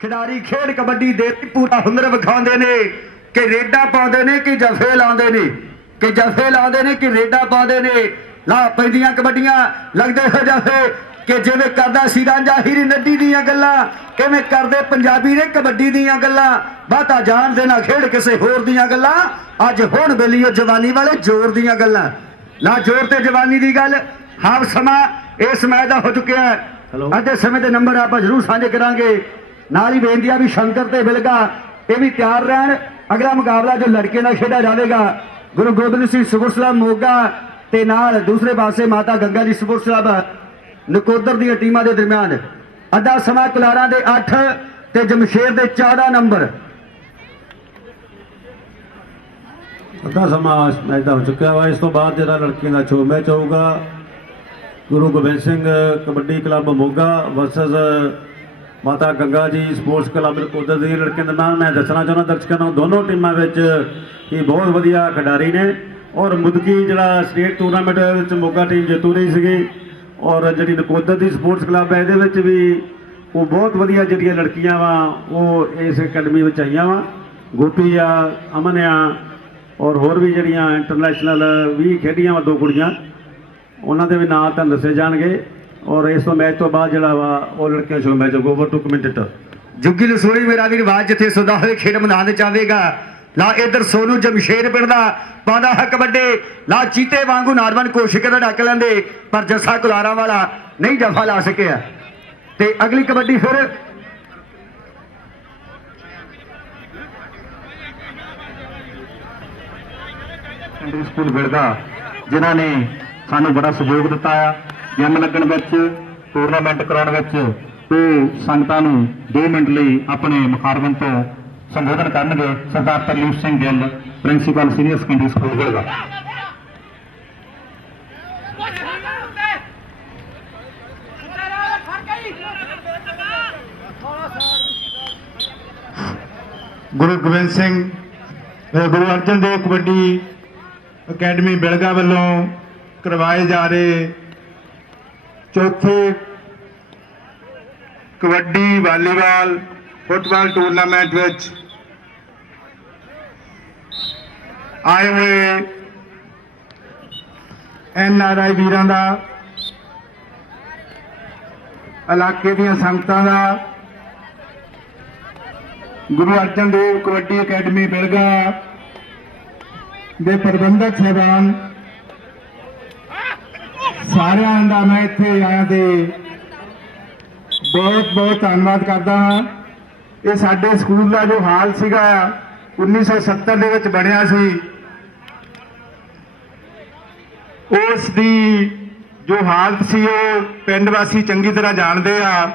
ਖਿਡਾਰੀ ਖੇਡ ਕਬੱਡੀ ਦੇ ਪੂਰਾ ਹੁਨਰ ਵਿਖਾਉਂਦੇ ਨੇ ਕਿ ਰੇਡਾ ਪਾਉਂਦੇ ਨੇ ਕਿ ਜਫੇ ਲਾਉਂਦੇ ਨੇ ਕਿ ਜਫੇ ਲਾਉਂਦੇ ਨੇ ਕਿ ਰੇਡਾ ਪਾਉਂਦੇ ਨੇ। ਲਾ ਪੈਂਦੀਆਂ ਕਬੱਡੀਆਂ ਲੱਗਦੇ ਹੋ ਜਫੇ ਕਿ ਜਿਵੇਂ ਕਰਦਾ ਸੀ ਰਾਂਝਾ ਹੀਰੀ ਨੱਡੀ ਦੀਆਂ ਗੱਲਾਂ ਕਿਵੇਂ ਕਰਦੇ ਪੰਜਾਬੀ ਨੇ ਕਬੱਡੀ ਦੀਆਂ ਗੱਲਾਂ। ਬਾਤਾ ਜਾਣਦੇ ਨਾ ਖੇਡ ਕਿਸੇ ਹੋਰ ਦੀਆਂ ਗੱਲਾਂ ਅੱਜ ਹੁਣ ਬੇਲੀਓ ਜਵਾਨੀ ਵਾਲੇ ਜ਼ੋਰ ਦੀਆਂ ਗੱਲਾਂ। ਲਾ ਜ਼ੋਰ ਤੇ ਜਵਾਨੀ ਦੀ ਗੱਲ ਹਾਵ ਸਮਾਂ ਇਸ ਮੈਚ ਦਾ ਹੋ ਚੁੱਕਿਆ ਹੈ. ਅੱਜ ਸਮੇਂ ਦੇ ਨੰਬਰ ਆਪਾਂ ਜ਼ਰੂਰ ਸਾਂਝੇ ਕਰਾਂਗੇ। ਨਾਲ ਹੀ ਬੇਨਤੀ ਆ ਵੀ ਸ਼ੰਕਰ ਤੇ ਬਿਲਗਾ, ਇਹ ਵੀ ਤਿਆਰ ਰਹਿਣ। ਅਗਲਾ ਮੁਕਾਬਲਾ ਜੋ ਲੜਕੇ ਨਾਲ ਖੇਡਿਆ ਜਾਵੇਗਾ, ਗੁਰੂ ਗੋਬਿੰਦ ਸਿੰਘ ਸੁਬਰਸਲਾ ਮੋਗਾ ਤੇ ਨਾਲ ਦੂਸਰੇ ਪਾਸੇ ਮਾਤਾ ਗੰਗਾ ਜੀ ਸੁਬਰਸਲਾ ਨਕੋਦਰ ਦੀਆਂ ਟੀਮਾਂ ਦੇ ਦਰਮਿਆਨ। ਅੱਧਾ ਸਮਾਂ ਕੁਲਾਰਾਂ ਦੇ 8 ਤੇ ਜਮਸ਼ੇਰ ਦੇ 14 ਨੰਬਰ। ਅੱਧਾ ਸਮਾਂ ਇਸ ਮੈਚ ਦਾ ਹੋ ਚੁੱਕਿਆ ਵਾ, ਇਸ ਤੋਂ ਬਾਅਦ ਜਿਹੜਾ ਲੜਕੀਆਂ ਦਾ ਛੋ ਮੈਚ ਹੋਊਗਾ, ਗੁਰੂ ਗੋਬਿੰਦ ਸਿੰਘ ਕਬੱਡੀ ਕਲੱਬ ਮੋਗਾ ਵਰਸਸ ਮਾਤਾ ਗੰਗਾ ਜੀ, ਸਪੋਰਟਸ ਕਲੱਬ ਕੋਦਰ ਦੇ ਲੜਕਿਆਂ ਦਾ ਨਾਮ ਮੈਂ ਦੱਸਣਾ ਚਾਹੁੰਦਾ, ਦਰਸ਼ਕਾਂ ਨੂੰ, ਦੋਨੋਂ ਟੀਮਾਂ ਵਿੱਚ ਇਹ ਬਹੁਤ ਵਧੀਆ ਖਿਡਾਰੀ ਨੇ। ਔਰ ਮੁਦਕੀ ਜਿਹੜਾ ਸਟੇਟ ਟੂਰਨਾਮੈਂਟ ਵਿੱਚ ਮੋਗਾ ਟੀਮ ਜੇਤੂ ਰਹੀ ਸੀਗੀ, ਔਰ ਜਿਹੜੀ ਨਕੋਦਰ ਦੀ ਸਪੋਰਟਸ ਕਲੱਬ ਹੈ, ਇਹਦੇ ਵਿੱਚ ਵੀ ਉਹ ਬਹੁਤ ਵਧੀਆ ਜਿਹੜੀਆਂ ਲੜਕੀਆਂ ਵਾ, ਉਹ ਇਸ ਅਕੈਡਮੀ ਵਿੱਚ ਆਈਆਂ ਵਾ। ਗੋਪੀ ਆ, ਅਮਨ ਆ, ਔਰ ਹੋਰ ਵੀ ਜਿਹੜੀਆਂ ਇੰਟਰਨੈਸ਼ਨਲ ਵੀ ਖੇਡੀਆਂ ਵਾ ਦੋ ਕੁੜੀਆਂ। ਉਹਨਾਂ ਦੇ ਵੀ ਨਾਂ ਤਾਂ ਦੱਸੇ ਜਾਣਗੇ। ਔਰ ਇਸ ਤੋਂ ਮੈਚ ਤੋਂ ਬਾਅਦ ਜਿਹੜਾ ਵਾ ਉਹ ਲੜਕੀਆਂ show match over to commentator Juggi Lasoi ਮੇਰਾ ਵੀ ਰਿਵਾਜ ਜਿੱਥੇ ਸੁਦਾ ਹੋਏ ਖੇਡ ਮੈਦਾਨ ਦੇ ਚਾਵੇਗਾ ਲਾ ਇਧਰ ਸੋਨੂ ਜਮਸ਼ੇਰ ਪਿੰਡ ਦਾ ਪਾਉਂਦਾ ਹੈ ਕਬੱਡੀ ਲਾ ਚੀਤੇ ਵਾਂਗੂ ਨਾਰਵਨ ਕੋਸ਼ਿਸ਼ ਕਰਦਾ ਡੱਕ ਲੈਂਦੇ ਪਰ ਜੱਸਾ ਕੁਲਾਰਾਂ ਵਾਲਾ ਨਹੀਂ ਜਫਾ ਲਾ ਸਕਿਆ। ਤੇ ਅਗਲੀ ਕਬੱਡੀ ਫਿਰ। ਸਕੂਲ ਵਿੜਦਾ ਜਿਨ੍ਹਾਂ ਨੇ ਸਾਨੂੰ ਬੜਾ ਸਹਿਯੋਗ ਦਿੱਤਾ ਆ। ਜਿਮ ਲੱਗਣ ਵਿੱਚ ਟੂਰਨਾਮੈਂਟ ਕਰਾਉਣ ਵਿੱਚ ਉਹ ਸੰਗਤਾਂ ਨੂੰ 2 ਮਿੰਟ ਲਈ ਆਪਣੇ ਮੁਖਾਰਬਨ ਤੋਂ ਸੰਬੋਧਨ ਕਰਨਗੇ Sardar Tarlip Singh Gill principal senior secondary school ਵਿੜਦਾ Guru Gobind Singh Guru Arjan Dev kabaddi academy Bilga ਵੱਲੋਂ ਕਰਵਾਏ ਜਾ ਰਹੇ ਚੌਥੇ ਕਬੱਡੀ ਵਾਲੀਬਾਲ ਫੁੱਟਬਾਲ ਟੂਰਨਾਮੈਂਟ ਵਿੱਚ ਆਏ ਹੋਏ ਐਨ ਆਰ ਆਈ ਵੀਰਾਂ ਦਾ, ਇਲਾਕੇ ਦੀਆਂ ਸੰਗਤਾਂ ਦਾ, ਗੁਰੂ ਅਰਜਨ ਦੇਵ ਕਬੱਡੀ ਅਕੈਡਮੀ ਬਿਲਗਾ ਦੇ ਪ੍ਰਬੰਧਕ ਸਾਹਿਬਾਨ ਸਾਰਿਆਂ ਦਾ ਮੈਂ ਇੱਥੇ ਆਇਆ ਤੇ ਬਹੁਤ ਬਹੁਤ ਧੰਨਵਾਦ ਕਰਦਾ ਹਾਂ। ਇਹ ਸਾਡੇ ਸਕੂਲ ਦਾ ਜੋ ਹਾਲ ਸੀਗਾ 1970 ਦੇ ਵਿੱਚ ਬਣਿਆ ਸੀ, ਉਸ ਦੀ ਜੋ ਹਾਲਤ ਸੀ, ਉਹ ਪਿੰਡ ਵਾਸੀ ਚੰਗੀ ਤਰ੍ਹਾਂ ਜਾਣਦੇ ਆ।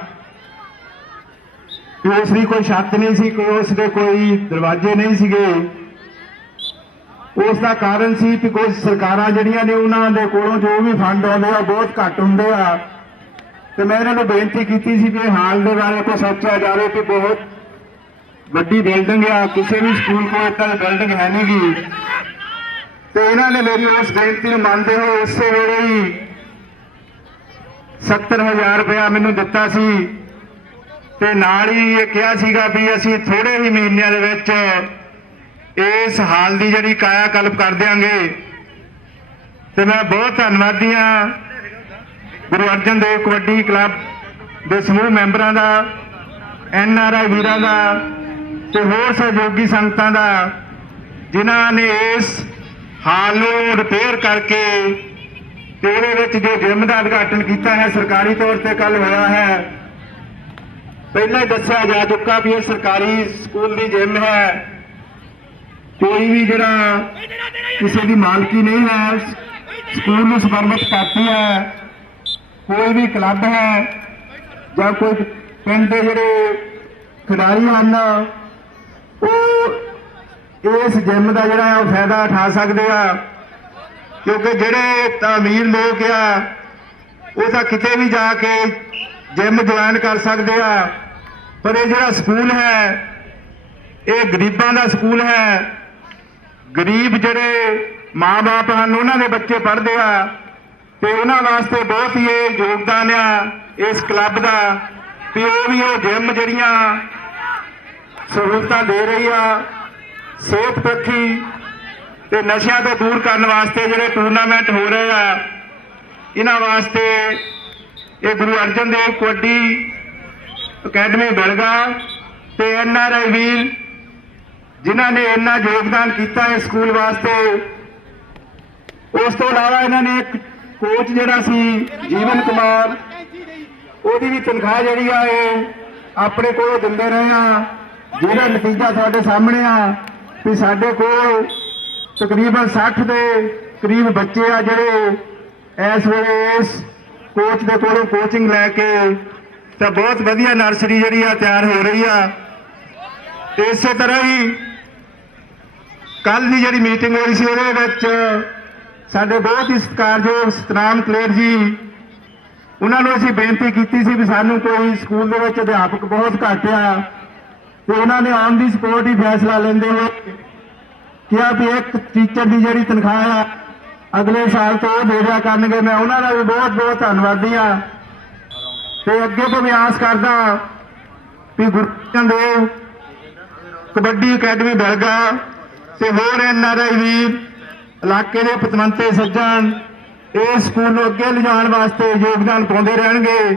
ਕਿ ਉਸ ਦੀ ਕੋਈ ਛੱਤ ਨਹੀਂ ਸੀ, ਕੋਈ ਉਸ ਦੇ ਕੋਈ ਦਰਵਾਜ਼ੇ ਨਹੀਂ ਸੀਗੇ। ਉਸ ਦਾ ਕਾਰਨ ਸੀ ਕਿ ਕੁਝ ਸਰਕਾਰਾਂ ਜਿਹੜੀਆਂ ਨੇ ਉਹਨਾਂ ਦੇ ਕੋਲੋਂ ਜੋ ਵੀ ਫੰਡ ਆਉਂਦੇ ਆ ਬਹੁਤ ਘੱਟ ਹੁੰਦੇ ਆ। ਤੇ ਮੈਂ ਇਹਨਾਂ ਨੂੰ ਬੇਨਤੀ ਕੀਤੀ ਸੀ ਕਿ ਹਾਲ ਦੇ ਬਾਰੇ ਕੋਈ ਸੋਚਿਆ ਜਾਵੇ ਕਿ ਬਹੁਤ ਵੱਡੀ ਬਿਲਡਿੰਗ ਆ, ਕਿਸੇ ਵੀ ਸਕੂਲ ਕੋਲ ਇਦਾਂ ਦੀ ਬਿਲਡਿੰਗ ਹੈ ਨਹੀਂ ਗੀ। ਤੇ ਇਹਨਾਂ ਨੇ ਮੇਰੀ ਉਸ ਬੇਨਤੀ ਨੂੰ ਮੰਨਦੇ ਹੋਏ ਉਸੇ ਵੇਲੇ ਹੀ 70000 ਰੁਪਇਆ ਮੈਨੂੰ ਦਿੱਤਾ ਸੀ। ਤੇ ਨਾਲ ਹੀ ਇਹ ਕਿਹਾ ਸੀਗਾ ਵੀ ਅਸੀਂ ਥੋੜੇ ਹੀ ਮਹੀਨਿਆਂ ਦੇ ਵਿੱਚ ਇਸ ਹਾਲ ਦੀ ਜਿਹੜੀ ਕਾਇਆ ਕਲਪ ਕਰ ਦਿਆਂਗੇ। ਤੇ ਮੈਂ ਬਹੁਤ ਧੰਨਵਾਦੀ ਹਾਂ ਗੁਰੂ ਅਰਜਨ ਦੇਵ ਕਬੱਡੀ ਕਲੱਬ ਦੇ ਸਮੂਹ ਮੈਂਬਰਾਂ ਦਾ, ਐਨ ਆਰ ਆਈ ਵੀਰਾਂ ਦਾ ਤੇ ਹੋਰ ਸਹਿਯੋਗੀ ਸੰਗਤਾਂ ਦਾ, ਜਿਨ੍ਹਾਂ ਨੇ ਇਸ ਹਾਲ ਨੂੰ ਰਿਪੇਅਰ ਕਰਕੇ ਤੇ ਉਹਦੇ ਵਿੱਚ ਜੋ ਜਿਮ ਦਾ ਉਦਘਾਟਨ ਕੀਤਾ ਹੈ, ਸਰਕਾਰੀ ਤੌਰ ਤੇ ਕੱਲ ਹੋਇਆ ਹੈ। ਪਹਿਲਾਂ ਹੀ ਦੱਸਿਆ ਜਾ ਚੁੱਕਾ ਵੀ ਇਹ ਸਰਕਾਰੀ ਸਕੂਲ ਦੀ ਜਿਮ ਹੈ। ਕੋਈ ਵੀ ਜਿਹੜਾ ਕਿਸੇ ਦੀ ਮਾਲਕੀ ਨਹੀਂ ਹੈ, ਸਕੂਲ ਨੂੰ ਸਮਰਪਿਤ ਕਰਤੀ ਹੈ, ਕੋਈ ਵੀ ਕਲੱਬ ਹੈ ਜਾਂ ਕੋਈ ਪਿੰਡ ਦੇ ਜਿਹੜੇ ਖਿਡਾਰੀ ਹਨ, ਉਹ ਇਸ ਜਿੰਮ ਦਾ ਜਿਹੜਾ ਉਹ ਫਾਇਦਾ ਉਠਾ ਸਕਦੇ ਆ, ਕਿਉਂਕਿ ਜਿਹੜੇ ਤਾਂ ਅਮੀਰ ਲੋਕ ਆ, ਉਹ ਤਾਂ ਕਿਤੇ ਵੀ ਜਾ ਕੇ ਜਿੰਮ ਜੁਆਇਨ ਕਰ ਸਕਦੇ ਆ, ਪਰ ਇਹ ਜਿਹੜਾ ਸਕੂਲ ਹੈ, ਇਹ ਗਰੀਬਾਂ ਦਾ ਸਕੂਲ ਹੈ ਗਰੀਬ ਜਿਹੜੇ ਮਾਪੇ ਹਨ, ਉਹਨਾਂ ਦੇ ਬੱਚੇ ਪੜ੍ਹਦੇ ਆ ਤੇ ਉਹਨਾਂ ਵਾਸਤੇ ਬਹੁਤ ਹੀ ਇਹ ਯੋਗਦਾਨ ਆ ਇਸ ਕਲੱਬ ਦਾ ਵੀ ਉਹ ਵੀ ਉਹ ਜਿਮ ਜਿਹੜੀਆਂ ਸਹੂਲਤਾਂ ਦੇ ਰਹੀ ਆ, ਸਿਹਤ ਪੱਖੀ ਤੇ ਨਸ਼ਿਆਂ ਤੋਂ ਦੂਰ ਕਰਨ ਵਾਸਤੇ ਜਿਹੜੇ ਟੂਰਨਾਮੈਂਟ ਹੋ ਰਹੇ ਆ, ਇਹਨਾਂ ਵਾਸਤੇ ਇਹ ਗੁਰੂ ਅਰਜਨ ਦੇਵ ਕਬੱਡੀ ਅਕੈਡਮੀ ਬਲਗਾ ਤੇ ਐਨ ਆਰ ਆਈ ਵੀਰ ਜਿਨ੍ਹਾਂ ਨੇ ਇੰਨਾ ਯੋਗਦਾਨ ਕੀਤਾ ਹੈ ਸਕੂਲ ਵਾਸਤੇ, ਉਸ ਤੋਂ ਇਲਾਵਾ ਇਹਨਾਂ ਨੇ ਇੱਕ ਕੋਚ ਜਿਹੜਾ ਸੀ, ਜੀਵਨ ਕੁਮਾਰ, ਉਹਦੀ ਵੀ ਤਨਖਾਹ ਜਿਹੜੀ ਆ, ਇਹ ਆਪਣੇ ਕੋਲ ਦਿੰਦੇ ਰਹੇ ਆ। ਜਿਹਦਾ ਨਤੀਜਾ ਸਾਡੇ ਸਾਹਮਣੇ ਆ, ਵੀ ਸਾਡੇ ਕੋਲ ਤਕਰੀਬਨ 60 ਦੇ ਕਰੀਬ ਬੱਚੇ ਆ ਜਿਹੜੇ ਇਸ ਵੇਲੇ ਇਸ ਕੋਚ ਦੇ ਕੋਲੋਂ ਕੋਚਿੰਗ ਲੈ ਕੇ ਤਾਂ ਬਹੁਤ ਵਧੀਆ ਨਰਸਰੀ ਜਿਹੜੀ ਆ ਤਿਆਰ ਹੋ ਰਹੀ ਆ। ਤੇ ਇਸੇ ਤਰ੍ਹਾਂ ਹੀ ਕੱਲ ਦੀ ਜਿਹੜੀ ਮੀਟਿੰਗ ਹੋਈ ਸੀ ਉਹਦੇ ਵਿੱਚ ਸਾਡੇ ਬਹੁਤ ਹੀ ਸਤਿਕਾਰਯੋਗ ਸਤਨਾਮ ਕਲੇਰ ਜੀ, ਉਹਨਾਂ ਨੂੰ ਅਸੀਂ ਬੇਨਤੀ ਕੀਤੀ ਸੀ ਵੀ ਸਾਨੂੰ ਕੋਈ ਸਕੂਲ ਦੇ ਵਿੱਚ ਅਧਿਆਪਕ ਬਹੁਤ ਘੱਟ ਆ ਤੇ ਉਹਨਾਂ ਨੇ ਔਨ ਦੀ ਸਪੋਰਟ ਹੀ ਫੈਸਲਾ ਲੈਂਦੇ ਹੋਏ ਕਿਹਾ ਵੀ ਇੱਕ ਟੀਚਰ ਦੀ ਜਿਹੜੀ ਤਨਖਾਹ ਆ, ਅਗਲੇ ਸਾਲ ਤੋਂ ਉਹ ਦੇ ਦਿਆ ਕਰਨਗੇ। ਮੈਂ ਉਹਨਾਂ ਦਾ ਵੀ ਬਹੁਤ ਬਹੁਤ ਧੰਨਵਾਦੀ ਆ ਤੇ ਅੱਗੇ ਤੋਂ ਵੀ ਆਸ ਕਰਦਾ ਵੀ ਗੁਰੂ ਦੇਵ ਕਬੱਡੀ ਅਕੈਡਮੀ ਬਲਗਾ ਤੇ ਹੋਰ ਐਨਆਰਆਈ ਵੀਰ ਇਲਾਕੇ ਦੇ ਪਤਵੰਤੇ ਸੱਜਣ ਇਸ ਸਕੂਲ ਨੂੰ ਅੱਗੇ ਲਿਜਾਣ ਵਾਸਤੇ ਯੋਗਦਾਨ ਪਾਉਂਦੇ ਰਹਿਣਗੇ।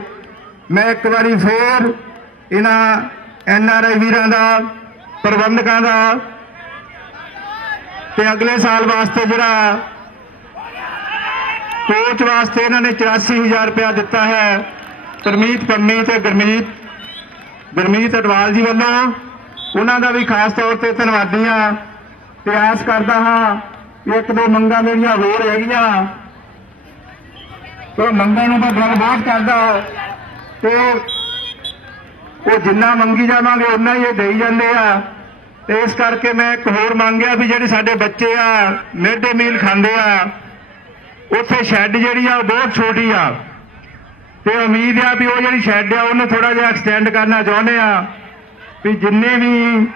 ਮੈਂ ਇੱਕ ਵਾਰੀ ਫੇਰ ਇਹਨਾਂ ਐਨਆਰਆਈ ਵੀਰਾਂ ਦਾ, ਪ੍ਰਬੰਧਕਾਂ ਦਾ ਤੇ ਅਗਲੇ ਸਾਲ ਵਾਸਤੇ ਜਿਹੜਾ ਕੋਚ ਵਾਸਤੇ ਇਹਨਾਂ ਨੇ 84000 ਰੁਪਇਆ ਦਿੱਤਾ ਹੈ, ਪਰਮੀਤ ਪੰਮੀ ਤੇ ਗੁਰਮੀਤ ਗੁਰਮੀਤ ਅਡਵਾਲ ਜੀ ਵੱਲੋਂ। ਉਹਨਾਂ ਦਾ ਵੀ ਖਾਸ ਤੌਰ ਤੇ ਧੰਨਵਾਦੀ ਹਾਂ। ਪ੍ਰਯਾਸ ਕਰਦਾ ਹਾਂ ਕਿ ਇੱਕ ਦੋ ਮੰਗਾਂ ਮੇਰੀਆਂ ਹੋਰ ਹੈਗੀਆਂ। ਤੇ ਮੰਗਾਂ ਨੂੰ ਮੈਂ ਗੱਲ ਬਹੁਤ ਕਰਦਾ ਤੇ ਉਹ ਜਿੰਨਾ ਮੰਗੀ ਜਾਵਾਂਗੇ ਉਨਾ ਹੀ ਇਹ ਦੇਈ ਜਾਂਦੇ ਆ। ਤੇ ਇਸ ਕਰਕੇ ਮੈਂ ਇੱਕ ਹੋਰ ਮੰਗਿਆ ਵੀ ਜਿਹੜੇ ਸਾਡੇ ਬੱਚੇ ਆ ਮਿਡ ਡੇ ਮੀਲ ਖਾਂਦੇ ਆ, ਉੱਥੇ ਸ਼ੈੱਡ ਜਿਹੜੀ ਆ, ਉਹ ਬਹੁਤ ਛੋਟੀ ਆ। ਤੇ ਉਮੀਦ ਆ ਵੀ ਉਹ ਜਿਹੜੀ ਸ਼ੈੱਡ ਆ, ਉਹਨੂੰ ਥੋੜਾ ਜਿਹਾ ਐਕਸਟੈਂਡ ਕਰਨਾ ਚਾਹੁੰਦੇ ਆ। ਵੀ ਜਿੰਨੇ ਵੀ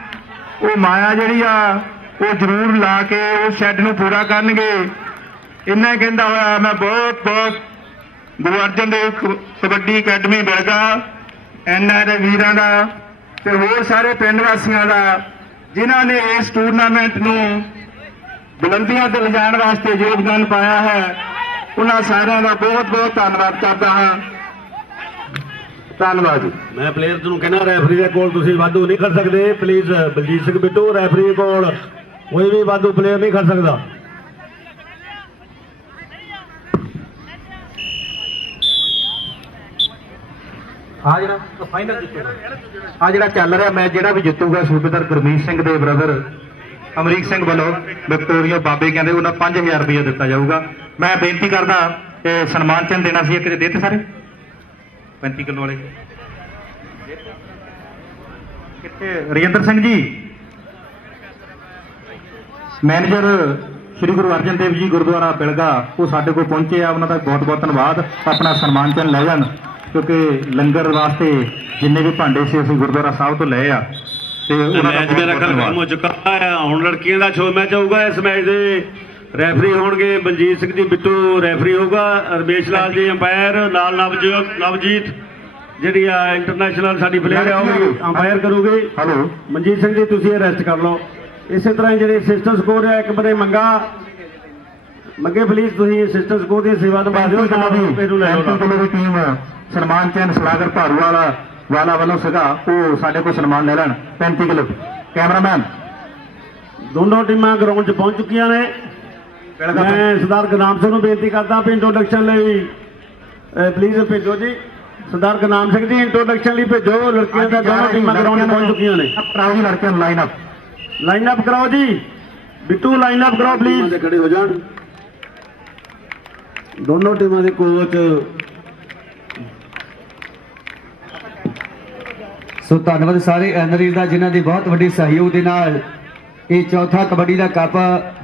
ਉਹ ਮਾਇਆ ਜਿਹੜੀ ਆ ਉਹ ਜ਼ਰੂਰ ਲਾ ਕੇ ਉਸ ਸ਼ੈੱਡ ਨੂੰ ਪੂਰਾ ਕਰਨਗੇ। ਇੰਨਾ ਕਹਿੰਦਾ ਹੋਇਆ ਮੈਂ ਬਹੁਤ ਬਹੁਤ ਗੁਰੂ ਅਰਜਨ ਦੇਵ ਕਬੱਡੀ ਅਕੈਡਮੀ ਬਲਗਾ ਐਨਆਰ ਵੀਰਾਂ ਦਾ ਤੇ ਹੋਰ ਸਾਰੇ ਪਿੰਡ ਵਾਸੀਆਂ ਦਾ, ਜਿਨ੍ਹਾਂ ਨੇ ਇਸ ਟੂਰਨਾਮੈਂਟ ਨੂੰ ਬੁਲੰਦੀਆਂ ਤੇ ਲਿਜਾਣ ਵਾਸਤੇ ਯੋਗਦਾਨ ਪਾਇਆ ਹੈ, ਉਹਨਾਂ ਸਾਰਿਆਂ ਦਾ ਬਹੁਤ ਬਹੁਤ ਧੰਨਵਾਦ ਕਰਦਾ ਹਾਂ। ਧੰਨਵਾਦ ਜੀ। ਮੈਂ ਪਲੇਅਰਸ ਨੂੰ ਕਹਿੰਦਾ ਰੈਫਰੀ ਦੇ ਕੋਲ ਤੁਸੀਂ ਵਾਧੂ ਨਹੀਂ ਕਰ ਸਕਦੇ। ਪਲੀਜ਼ ਬਲਜੀਤ ਸਿੰਘ ਬਿੱਟੂ ਰੈਫਰੀ ਦੇ ਕੋਲ ਕੋਈ ਵੀ ਵਾਧੂ ਪਲੇਅਰ ਨਹੀਂ ਕਰ ਸਕਦਾ। ਆ ਜਿਹੜਾ ਫਾਈਨਲ ਜਿੱਤੂਗਾ। ਆ ਜਿਹੜਾ ਚੱਲ ਰਿਹਾ ਮੈਚ ਜਿਹੜਾ ਵੀ ਜਿੱਤੂਗਾ ਸੂਬੇਦਾਰ ਗੁਰਮੀਤ ਸਿੰਘ ਦੇ ਬ੍ਰਦਰ ਅਮਰੀਕ ਸਿੰਘ ਵੱਲੋਂ ਵਿਕਟੋਰੀਆ ਬਾਬੇ ਕਹਿੰਦੇ ਉਹਨਾਂ 5000 ਰੁਪਏ ਦਿੱਤਾ ਜਾਊਗਾ। ਮੈਂ ਬੇਨਤੀ ਕਰਦਾ ਕਿ ਸਨਮਾਨ ਚਿੰਨ੍ਹ ਦੇਣਾ ਸੀ ਇੱਕ ਦੇ ਦਿੱਤੇ ਸਾਰੇ? 35 ਕਿਲੋ ਵਾਲੇ। ਕਿੱਥੇ? ਰਜਿੰਦਰ ਸਿੰਘ ਜੀ? ਮੈਨੇਜਰ ਸ੍ਰੀ ਗੁਰੂ ਅਰਜਨ ਦੇਵ ਜੀ ਗੁਰਦੁਆਰਾ ਬਿਲਗਾ ਉਹ ਸਾਡੇ ਕੋਲ ਪਹੁੰਚੇ ਆ। ਉਹਨਾਂ ਦਾ ਬਹੁਤ ਬਹੁਤ ਧੰਨਵਾਦ। ਆਪਣਾ ਸਨਮਾਨ ਚਿੰਨ੍ਹ ਲੈ ਜਾਣ ਕਿਉਂਕਿ ਲੰਗਰ ਵਾਸਤੇ ਜਿੰਨੇ ਵੀ ਭਾਂਡੇ ਸੀ ਅਸੀਂ ਗੁਰਦੁਆਰਾ ਸਾਹਿਬ ਤੋਂ ਲਏ ਆ। ਤੇ ਉਹਨਾਂ ਦਾ ਮੈਚ ਮੇਰਾ ਖਤਮ ਹੋ ਚੁੱਕਾ ਹੈ ਹੁਣ ਲੜਕੀਆਂ ਦਾ ਸ਼ੋਅ ਮੈਚ ਹੋਊਗਾ ਇਸ ਮੈਚ ਦੇ। ਰੈਫਰੀ ਹੋਣਗੇ ਬਲਜੀਤ ਸਿੰਘ ਜੀ ਬਿੱਟੂ ਰੈਫਰੀ ਹੋਊਗਾ। ਰਮੇਸ਼ ਲਾਲ ਜੀ ਅੰਪਾਇਰ ਨਾਲ ਨਵਜੋਤ ਨਵਜੀਤ ਜਿਹੜੀ ਆ ਇੰਟਰਨੈਸ਼ਨਲ ਸਾਡੀ ਪਲੇਅਰ ਆਉਗੀ ਅੰਪਾਇਰ ਕਰੂਗੀ। ਹੈਲੋ। ਮਨਜੀਤ ਸਿੰਘ ਜੀ ਤੁਸੀਂ ਅਰੈਸਟ ਕਰ ਲਓ। ਇਸੇ ਤਰ੍ਹਾਂ ਜਿਹੜੇ ਅਸਿਸਟੈਂਟ ਸਕੋਰ ਹੈ ਇੱਕ ਬੰਦੇ ਮੰਗਾ। ਮੰਗੇ ਪਲੀਜ਼ ਤੁਸੀਂ ਅਸਿਸਟੈਂਟ ਸਕੋਰ ਦੀ ਸੇਵਾ ਨਿਭਾ ਦਿਓ ਮੈਨੂੰ ਲੈ ਲਓ ਕਿਲੋ ਦੀ ਟੀਮ ਸਨਮਾਨ ਚੈਨ ਸਲਾਗਰ ਭਾਰੂ ਵਾਲਾ ਵਾਲਾ ਵੱਲੋਂ ਸੀਗਾ। ਉਹ ਸਾਡੇ ਕੋਲ ਸਨਮਾਨ ਲੈ ਲੈਣ। 35 ਕਿਲੋ। ਕੈਮਰਾਮੈਨ। ਦੋਨੋਂ ਟੀਮਾਂ ਗਰਾਊਂਡ 'ਚ ਪਹੁੰਚ ਚੁੱਕੀਆਂ ਨੇ। ਮੈਂ ਸਰਦਾਰ ਗੁਰਨਾਮ ਸਿੰਘ ਨੂੰ ਬੇਨਤੀ ਕਰਦਾ ਵੀ ਇੰਟਰੋਡਕਸ਼ਨ ਲਈ। ਪਲੀਜ਼ ਭੇਜੋ ਜੀ। ਸਰਦਾਰ ਗੁਰਨਾਮ ਸਿੰਘ ਜੀ ਇੰਟਰੋਡਕਸ਼ਨ ਲਈ ਭੇਜੋ। ਲੜਕੀਆਂ ਦਾ ਦੋਨੋਂ ਟੀਮਾਂ ਗਰਾਊਂਡ 'ਚ ਪਹੁੰਚ ਚੁੱਕੀਆਂ ਨੇ। ਪ੍ਰਾਉਡ ਲੜਕਿਆਂ ਲਾਈਨ ਅਪ ਲਾਈਨ ਅਪ ਕਰਾਓ ਜੀ। ਬਿੱਟੂ ਲਾਈਨ ਅਪ ਕਰਾਓ ਪਲੀਜ਼ ਖੜੇ ਹੋ ਜਾਣ। ਦੋਨੋਂ ਟੀਮਾਂ ਦੇ ਕੋਚ ਸੋ ਧੰਨਵਾਦ ਸਾਰੇ ਐਨਰੀਜ਼ ਦਾ ਜਿਨ੍ਹਾਂ ਦੀ ਬਹੁਤ ਵੱਡੀ ਸਹਿਯੋਗ ਦੇ ਨਾਲ ਇਹ ਚੌਥਾ ਕਬੱਡੀ ਦਾ ਕੱਪ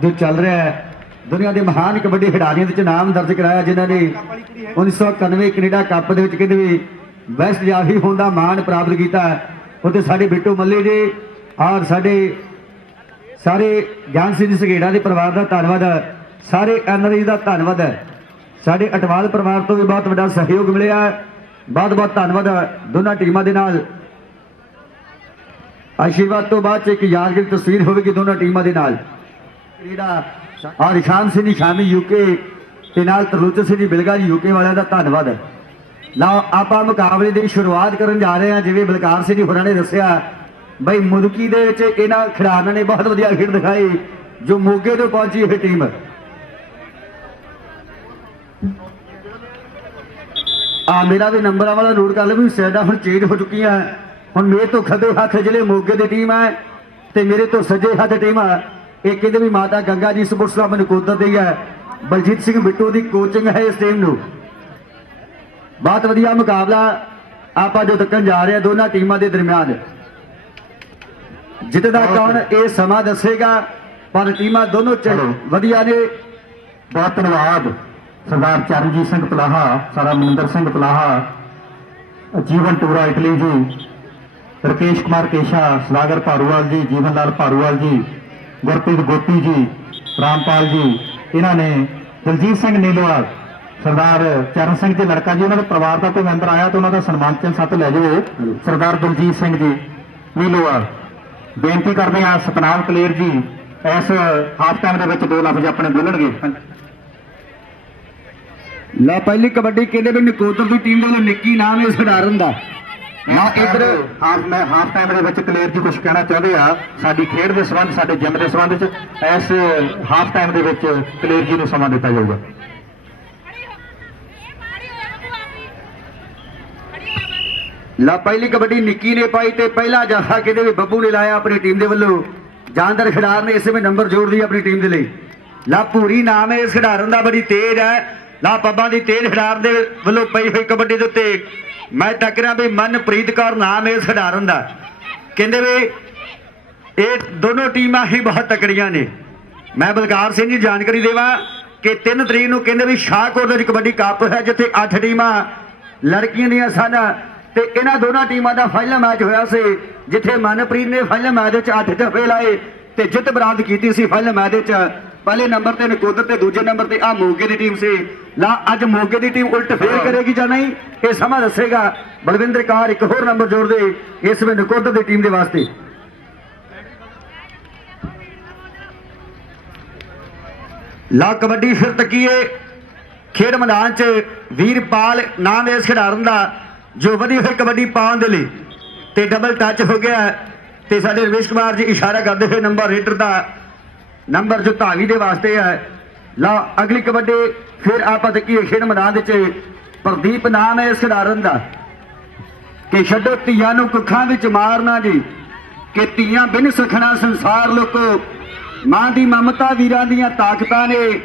ਜੋ ਚੱਲ ਰਿਹਾ ਹੈ। ਦੁਨੀਆ ਦੇ ਮਹਾਨ ਕਬੱਡੀ ਖਿਡਾਰੀਆਂ ਦੇ ਵਿੱਚ ਨਾਮ ਦਰਜ ਕਰਾਇਆ ਜਿਨ੍ਹਾਂ ਨੇ 1991 ਕੈਨੇਡਾ ਕੱਪ ਦੇ ਵਿੱਚ ਕਹਿੰਦੇ ਵੀ ਬੈਸਟ ਜਾਫੀ ਹੋਣ ਦਾ ਮਾਣ ਪ੍ਰਾਪਤ ਕੀਤਾ ਉੱਤੇ ਸਾਡੇ ਬਿੱਟੂ ਮੱਲੇ ਜੀ ਔਰ ਸਾਡੇ ਸਾਰੇ ਗਿਆਨ ਸਿੰਘ ਸਗੇੜਾ ਦੇ ਪਰਿਵਾਰ ਦਾ ਧੰਨਵਾਦ ਹੈ। ਸਾਰੇ ਐਨਆਰਆਈ ਦਾ ਧੰਨਵਾਦ ਹੈ। ਸਾਡੇ ਅਟਵਾਲ ਪਰਿਵਾਰ ਤੋਂ ਵੀ ਬਹੁਤ ਵੱਡਾ ਸਹਿਯੋਗ ਮਿਲਿਆ ਹੈ। ਬਹੁਤ ਬਹੁਤ ਧੰਨਵਾਦ ਦੋਨਾਂ ਟੀਮਾਂ ਦੇ ਨਾਲ। ਆਸ਼ੀਰਵਾਦ ਤੋਂ ਬਾਅਦ ਇੱਕ ਯਾਦਗਾਰੀ ਤਸਵੀਰ ਹੋਵੇਗੀ ਦੋਨਾਂ ਟੀਮਾਂ ਦੇ ਨਾਲ। ਜਿਹੜਾ ਔਰ ਇਸ਼ਾਨ ਸਿੰਘ ਸ਼ਾਮੀ ਯੂਕੇ ਤੇ ਨਾਲ ਤਰਲੋਚਨ ਸਿੰਘ ਬਿਲਗਾ ਜੀ ਯੂਕੇ ਵਾਲਿਆਂ ਦਾ ਧੰਨਵਾਦ ਲਓ ਆਪਾਂ ਮੁਕਾਬਲੇ ਦੀ ਸ਼ੁਰੂਆਤ ਕਰਨ ਜਾ ਰਹੇ ਹਾਂ ਜਿਵੇਂ ਬਲਕਾਰ ਸਿੰਘ ਜੀ ਹੋਰਾਂ ਨੇ ਦੱਸਿਆ। ਬਈ ਮੁਦਕੀ ਦੇ ਵਿੱਚ ਇਹਨਾਂ ਖਿਡਾਰੀਆਂ ਨੇ ਬਹੁਤ ਵਧੀਆ ਖੇਡ ਦਿਖਾਈ, ਜੋ ਮੋਗੇ ਤੋਂ ਪਹੁੰਚੀ ਇਹ ਟੀਮ। ਆ, ਮੇਰਾ ਵੀ ਨੰਬਰਾਂ ਵਾਲਾ ਨੋਟ ਕਰ ਲਓ ਵੀ ਸਾਈਡਾਂ ਹੁਣ ਚੇਂਜ ਹੋ ਚੁੱਕੀਆਂ। ਹੁਣ ਮੇਰੇ ਤੋਂ ਖੱਬੇ ਹੱਥ ਜਿਹੜੇ ਮੋਗੇ ਦੀ ਟੀਮ ਹੈ, ਤੇ ਮੇਰੇ ਤੋਂ ਸੱਜੇ ਹੱਥ ਟੀਮ ਹੈ ਇਹ ਕਹਿੰਦੇ ਵੀ ਮਾਤਾ ਗੰਗਾ ਜੀ ਸਪੋਰਟਸ ਕਲੱਬ ਨਕੋਦਰ ਦੀ ਹੈ। ਬਲਜੀਤ ਸਿੰਘ ਬਿੱਟੂ ਦੀ ਕੋਚਿੰਗ ਹੈ ਇਸ ਟੀਮ ਨੂੰ। ਬਹੁਤ ਵਧੀਆ ਮੁਕਾਬਲਾ ਆਪਾਂ ਜੋ ਤੱਕਣ ਜਾ ਰਹੇ ਹਾਂ ਦੋਨਾਂ ਟੀਮਾਂ ਦੇ ਦਰਮਿਆਨ। ਜਿੱਤਦਾ ਕੌਣ ਇਹ ਸਮਾਂ ਦੱਸੇਗਾ ਪਰ ਟੀਮਾਂ ਦੋਨੋਂ। ਵਧੀਆ ਨੇ। ਬਹੁਤ ਧੰਨਵਾਦ ਸਰਦਾਰ ਚਰਨਜੀਤ ਸਿੰਘ ਪਲਾਹਾ ਸਾਰਾ ਮਨਿੰਦਰ ਸਿੰਘ ਪਲਾਹਾ ਜੀਵਨ ਟੂਰਾ ਇਟਲੀ ਜੀ ਰਕੇਸ਼ ਕੁਮਾਰ ਕੇਸ਼ਾ ਸਲਾਗਰ ਭਾਰੂਵਾਲ ਜੀ ਜੀਵਨ ਲਾਲ ਭਾਰੂਵਾਲ ਜੀ ਗੁਰਪ੍ਰੀਤ ਗੋਪੀ ਜੀ ਰਾਮਪਾਲ ਜੀ ਇਹਨਾਂ ਨੇ ਦਲਜੀਤ ਸਿੰਘ ਨੀਲੋਵਾਲ ਸਰਦਾਰ ਚਰਨ ਸਿੰਘ ਜੀ ਲੜਕਾ ਜੀ ਉਹਨਾਂ ਦੇ ਪਰਿਵਾਰ ਦਾ ਕੋਈ ਮੈਂਬਰ ਆਇਆ ਤਾਂ ਉਹਨਾਂ ਦਾ ਸਨਮਾਨ ਚਿੰਨ੍ਹ ਸੱਤ ਲੈ ਜਾਓ। ਸਰਦਾਰ ਦਲਜੀਤ ਸਿੰਘ ਜੀ ਨੀਲੋਵਾਲ। ਬੇਨਤੀ ਕਰਦੇ ਹਾਂ ਸਤਨਾਮ ਕਲੇਰ ਜੀ ਇਸ ਹਾਫ ਟਾਈਮ ਦੇ ਵਿੱਚ ਦੋ ਲਫ਼ਜ਼ ਆਪਣੇ ਬੋਲਣਗੇ। ਲੈ ਪਹਿਲੀ ਕਬੱਡੀ ਕਹਿੰਦੇ ਵੀ ਨਕੋਦਰ ਦੀ ਟੀਮ ਦੇ ਵੱਲੋਂ ਨਿੱਕੀ ਨਾਮ ਇਸ ਖਿਡਾਰਨ ਦਾ। ਨਾ ਇਧਰ ਹਾਫ ਮੈਂ ਹਾਫ ਟਾਈਮ ਦੇ ਵਿੱਚ ਕਲੀਅਰ ਜੀ ਕੁਝ ਕਹਿਣਾ ਚਾਹੁੰਦੇ ਆ ਸਾਡੀ ਖੇਡ ਦੇ ਸੰਬੰਧ ਸਾਡੇ ਜਿਮ ਦੇ ਸੰਬੰਧ ਵਿੱਚ ਇਸ ਹਾਫ ਟਾਈਮ ਦੇ ਵਿੱਚ ਕਲੀਅਰ ਜੀ ਨੂੰ ਸਮਾਂ ਦਿੱਤਾ ਜਾਊਗਾ। ਲਾ ਪਹਿਲੀ ਕਬੱਡੀ ਨਿੱਕੀ ਨੇ ਪਾਈ ਤੇ ਪਹਿਲਾ ਜਫਾ ਕਹਿੰਦੇ ਵੀ ਬੱਬੂ ਨੇ ਲਾਇਆ ਆਪਣੀ ਟੀਮ ਦੇ ਵੱਲੋਂ। ਜਾਨਦਾਰ ਖਿਡਾਰ ਨੇ ਇਸੇ ਵਿੱਚ ਨੰਬਰ ਜੋੜਦੀ ਆਪਣੀ ਟੀਮ ਦੇ ਲਈ। ਲਾ ਪੂਰੀ ਨਾਮ ਹੈ, ਇਸ ਖਿਡਾਰਨ ਦਾ ਬੜੀ ਤੇਜ਼ ਹੈ। ਲਾ ਪੱਬਾਂ ਦੀ ਤੇਜ਼ ਖਿਡਾਰ ਦੇ ਵੱਲੋਂ ਪਈ ਹੋਈ ਕਬੱਡੀ ਦੇ ਉੱਤੇ। ਮੈਂ ਟੱਕਰਾਂ ਵੀ ਮਨਪ੍ਰੀਤ ਕੌਰ ਨਾਮ ਹੈ ਇਸ ਖਿਡਾਰਨ ਦਾ। ਕਹਿੰਦੇ ਵੀ ਇਹ ਦੋਨੋਂ ਟੀਮਾਂ ਹੀ ਬਹੁਤ ਤਕੜੀਆਂ ਨੇ। ਮੈਂ ਬਲਕਾਰ ਸਿੰਘ ਜੀ ਜਾਣਕਾਰੀ ਦੇਵਾਂ ਕਿ 3 ਤਰੀਕ ਨੂੰ ਕਹਿੰਦੇ ਵੀ ਸ਼ਾਹਕੋਟ ਦੇ ਵਿੱਚ ਕਬੱਡੀ ਕੱਪ ਹੈ, ਜਿੱਥੇ 8 ਟੀਮਾਂ ਲੜਕੀਆਂ ਦੀਆਂ ਸਨ। ਤੇ ਇਹਨਾਂ ਦੋਨਾਂ ਟੀਮਾਂ ਦਾ ਫਾਈਨਲ ਮੈਚ ਹੋਇਆ ਸੀ ਜਿੱਥੇ ਮਨਪ੍ਰੀਤ ਨੇ ਫਾਈਨਲ ਮੈਚ ਵਿੱਚ 8 ਜਫੇ ਲਾਏ ਤੇ ਜਿੱਤ ਬਰਾਮਦ ਕੀਤੀ ਸੀ ਫਾਈਨਲ ਮੈਚ ਵਿੱਚ। ਪਹਿਲੇ ਨੰਬਰ ਤੇ ਨਕੋਦਰ ਤੇ ਦੂਜੇ ਨੰਬਰ ਤੇ ਆ ਮੋਗੇ ਦੀ ਟੀਮ ਸੀ। ਲਾ ਅੱਜ ਮੋਗੇ ਦੀ ਟੀਮ ਉਲਟ ਫੇਰ ਕਰੇਗੀ ਜਾਂ ਨਹੀਂ ਇਹ ਸਮਾਂ ਦੱਸੇਗਾ। ਬਲਵਿੰਦਰ ਕੌਰ ਇੱਕ ਹੋਰ ਨੰਬਰ ਜੋੜ ਦੇ ਇਸ ਵਿੱਚ ਨਕੋਦਰ ਦੀ ਟੀਮ ਦੇ ਵਾਸਤੇ। ਲਾ ਕਬੱਡੀ ਫਿਰ ਤੱਕੀਏ ਖੇਡ ਮੈਦਾਨ 'ਚ ਵੀਰਪਾਲ ਨਾਮ ਇਸ ਖਿਡਾਰਨ ਦਾ ਜੋ ਵਧੀ ਹੋਈ ਕਬੱਡੀ ਪਾਉਣ ਦੇ ਲਈ ਤੇ ਡਬਲ ਟੱਚ ਹੋ ਗਿਆ ਹੈ ਤੇ ਸਾਡੇ ਰਵੇਸ਼ ਕੁਮਾਰ ਜੀ ਇਸ਼ਾਰਾ ਕਰਦੇ ਹੋਏ ਨੰਬਰ ਰੇਡਰ ਦਾ ਨੰਬਰ ਜੋ ਧਾਵੀ ਦੇ ਵਾਸਤੇ ਹੈ। ਲਾ ਅਗਲੀ ਕਬੱਡੀ ਫਿਰ ਆਪਾਂ ਤੱਕੀਏ ਖੇਡ ਮੈਦਾਨ ਦੇ 'ਚ ਪ੍ਰਦੀਪ ਨਾਮ ਹੈ ਸਧਾਰਨ ਦਾ। ਕਿ ਛੱਡੋ ਧੀਆਂ ਨੂੰ ਕੁੱਖਾਂ ਵਿੱਚ ਮਾਰਨਾ ਜੀ, ਕਿ ਧੀਆਂ ਬਿਨ ਸਖਣਾ ਸੰਸਾਰ ਲੋਕੋ। ਮਾਂ ਦੀ ਮਮਤਾ ਵੀਰਾਂ ਦੀਆਂ ਤਾਕਤਾਂ ਨੇ,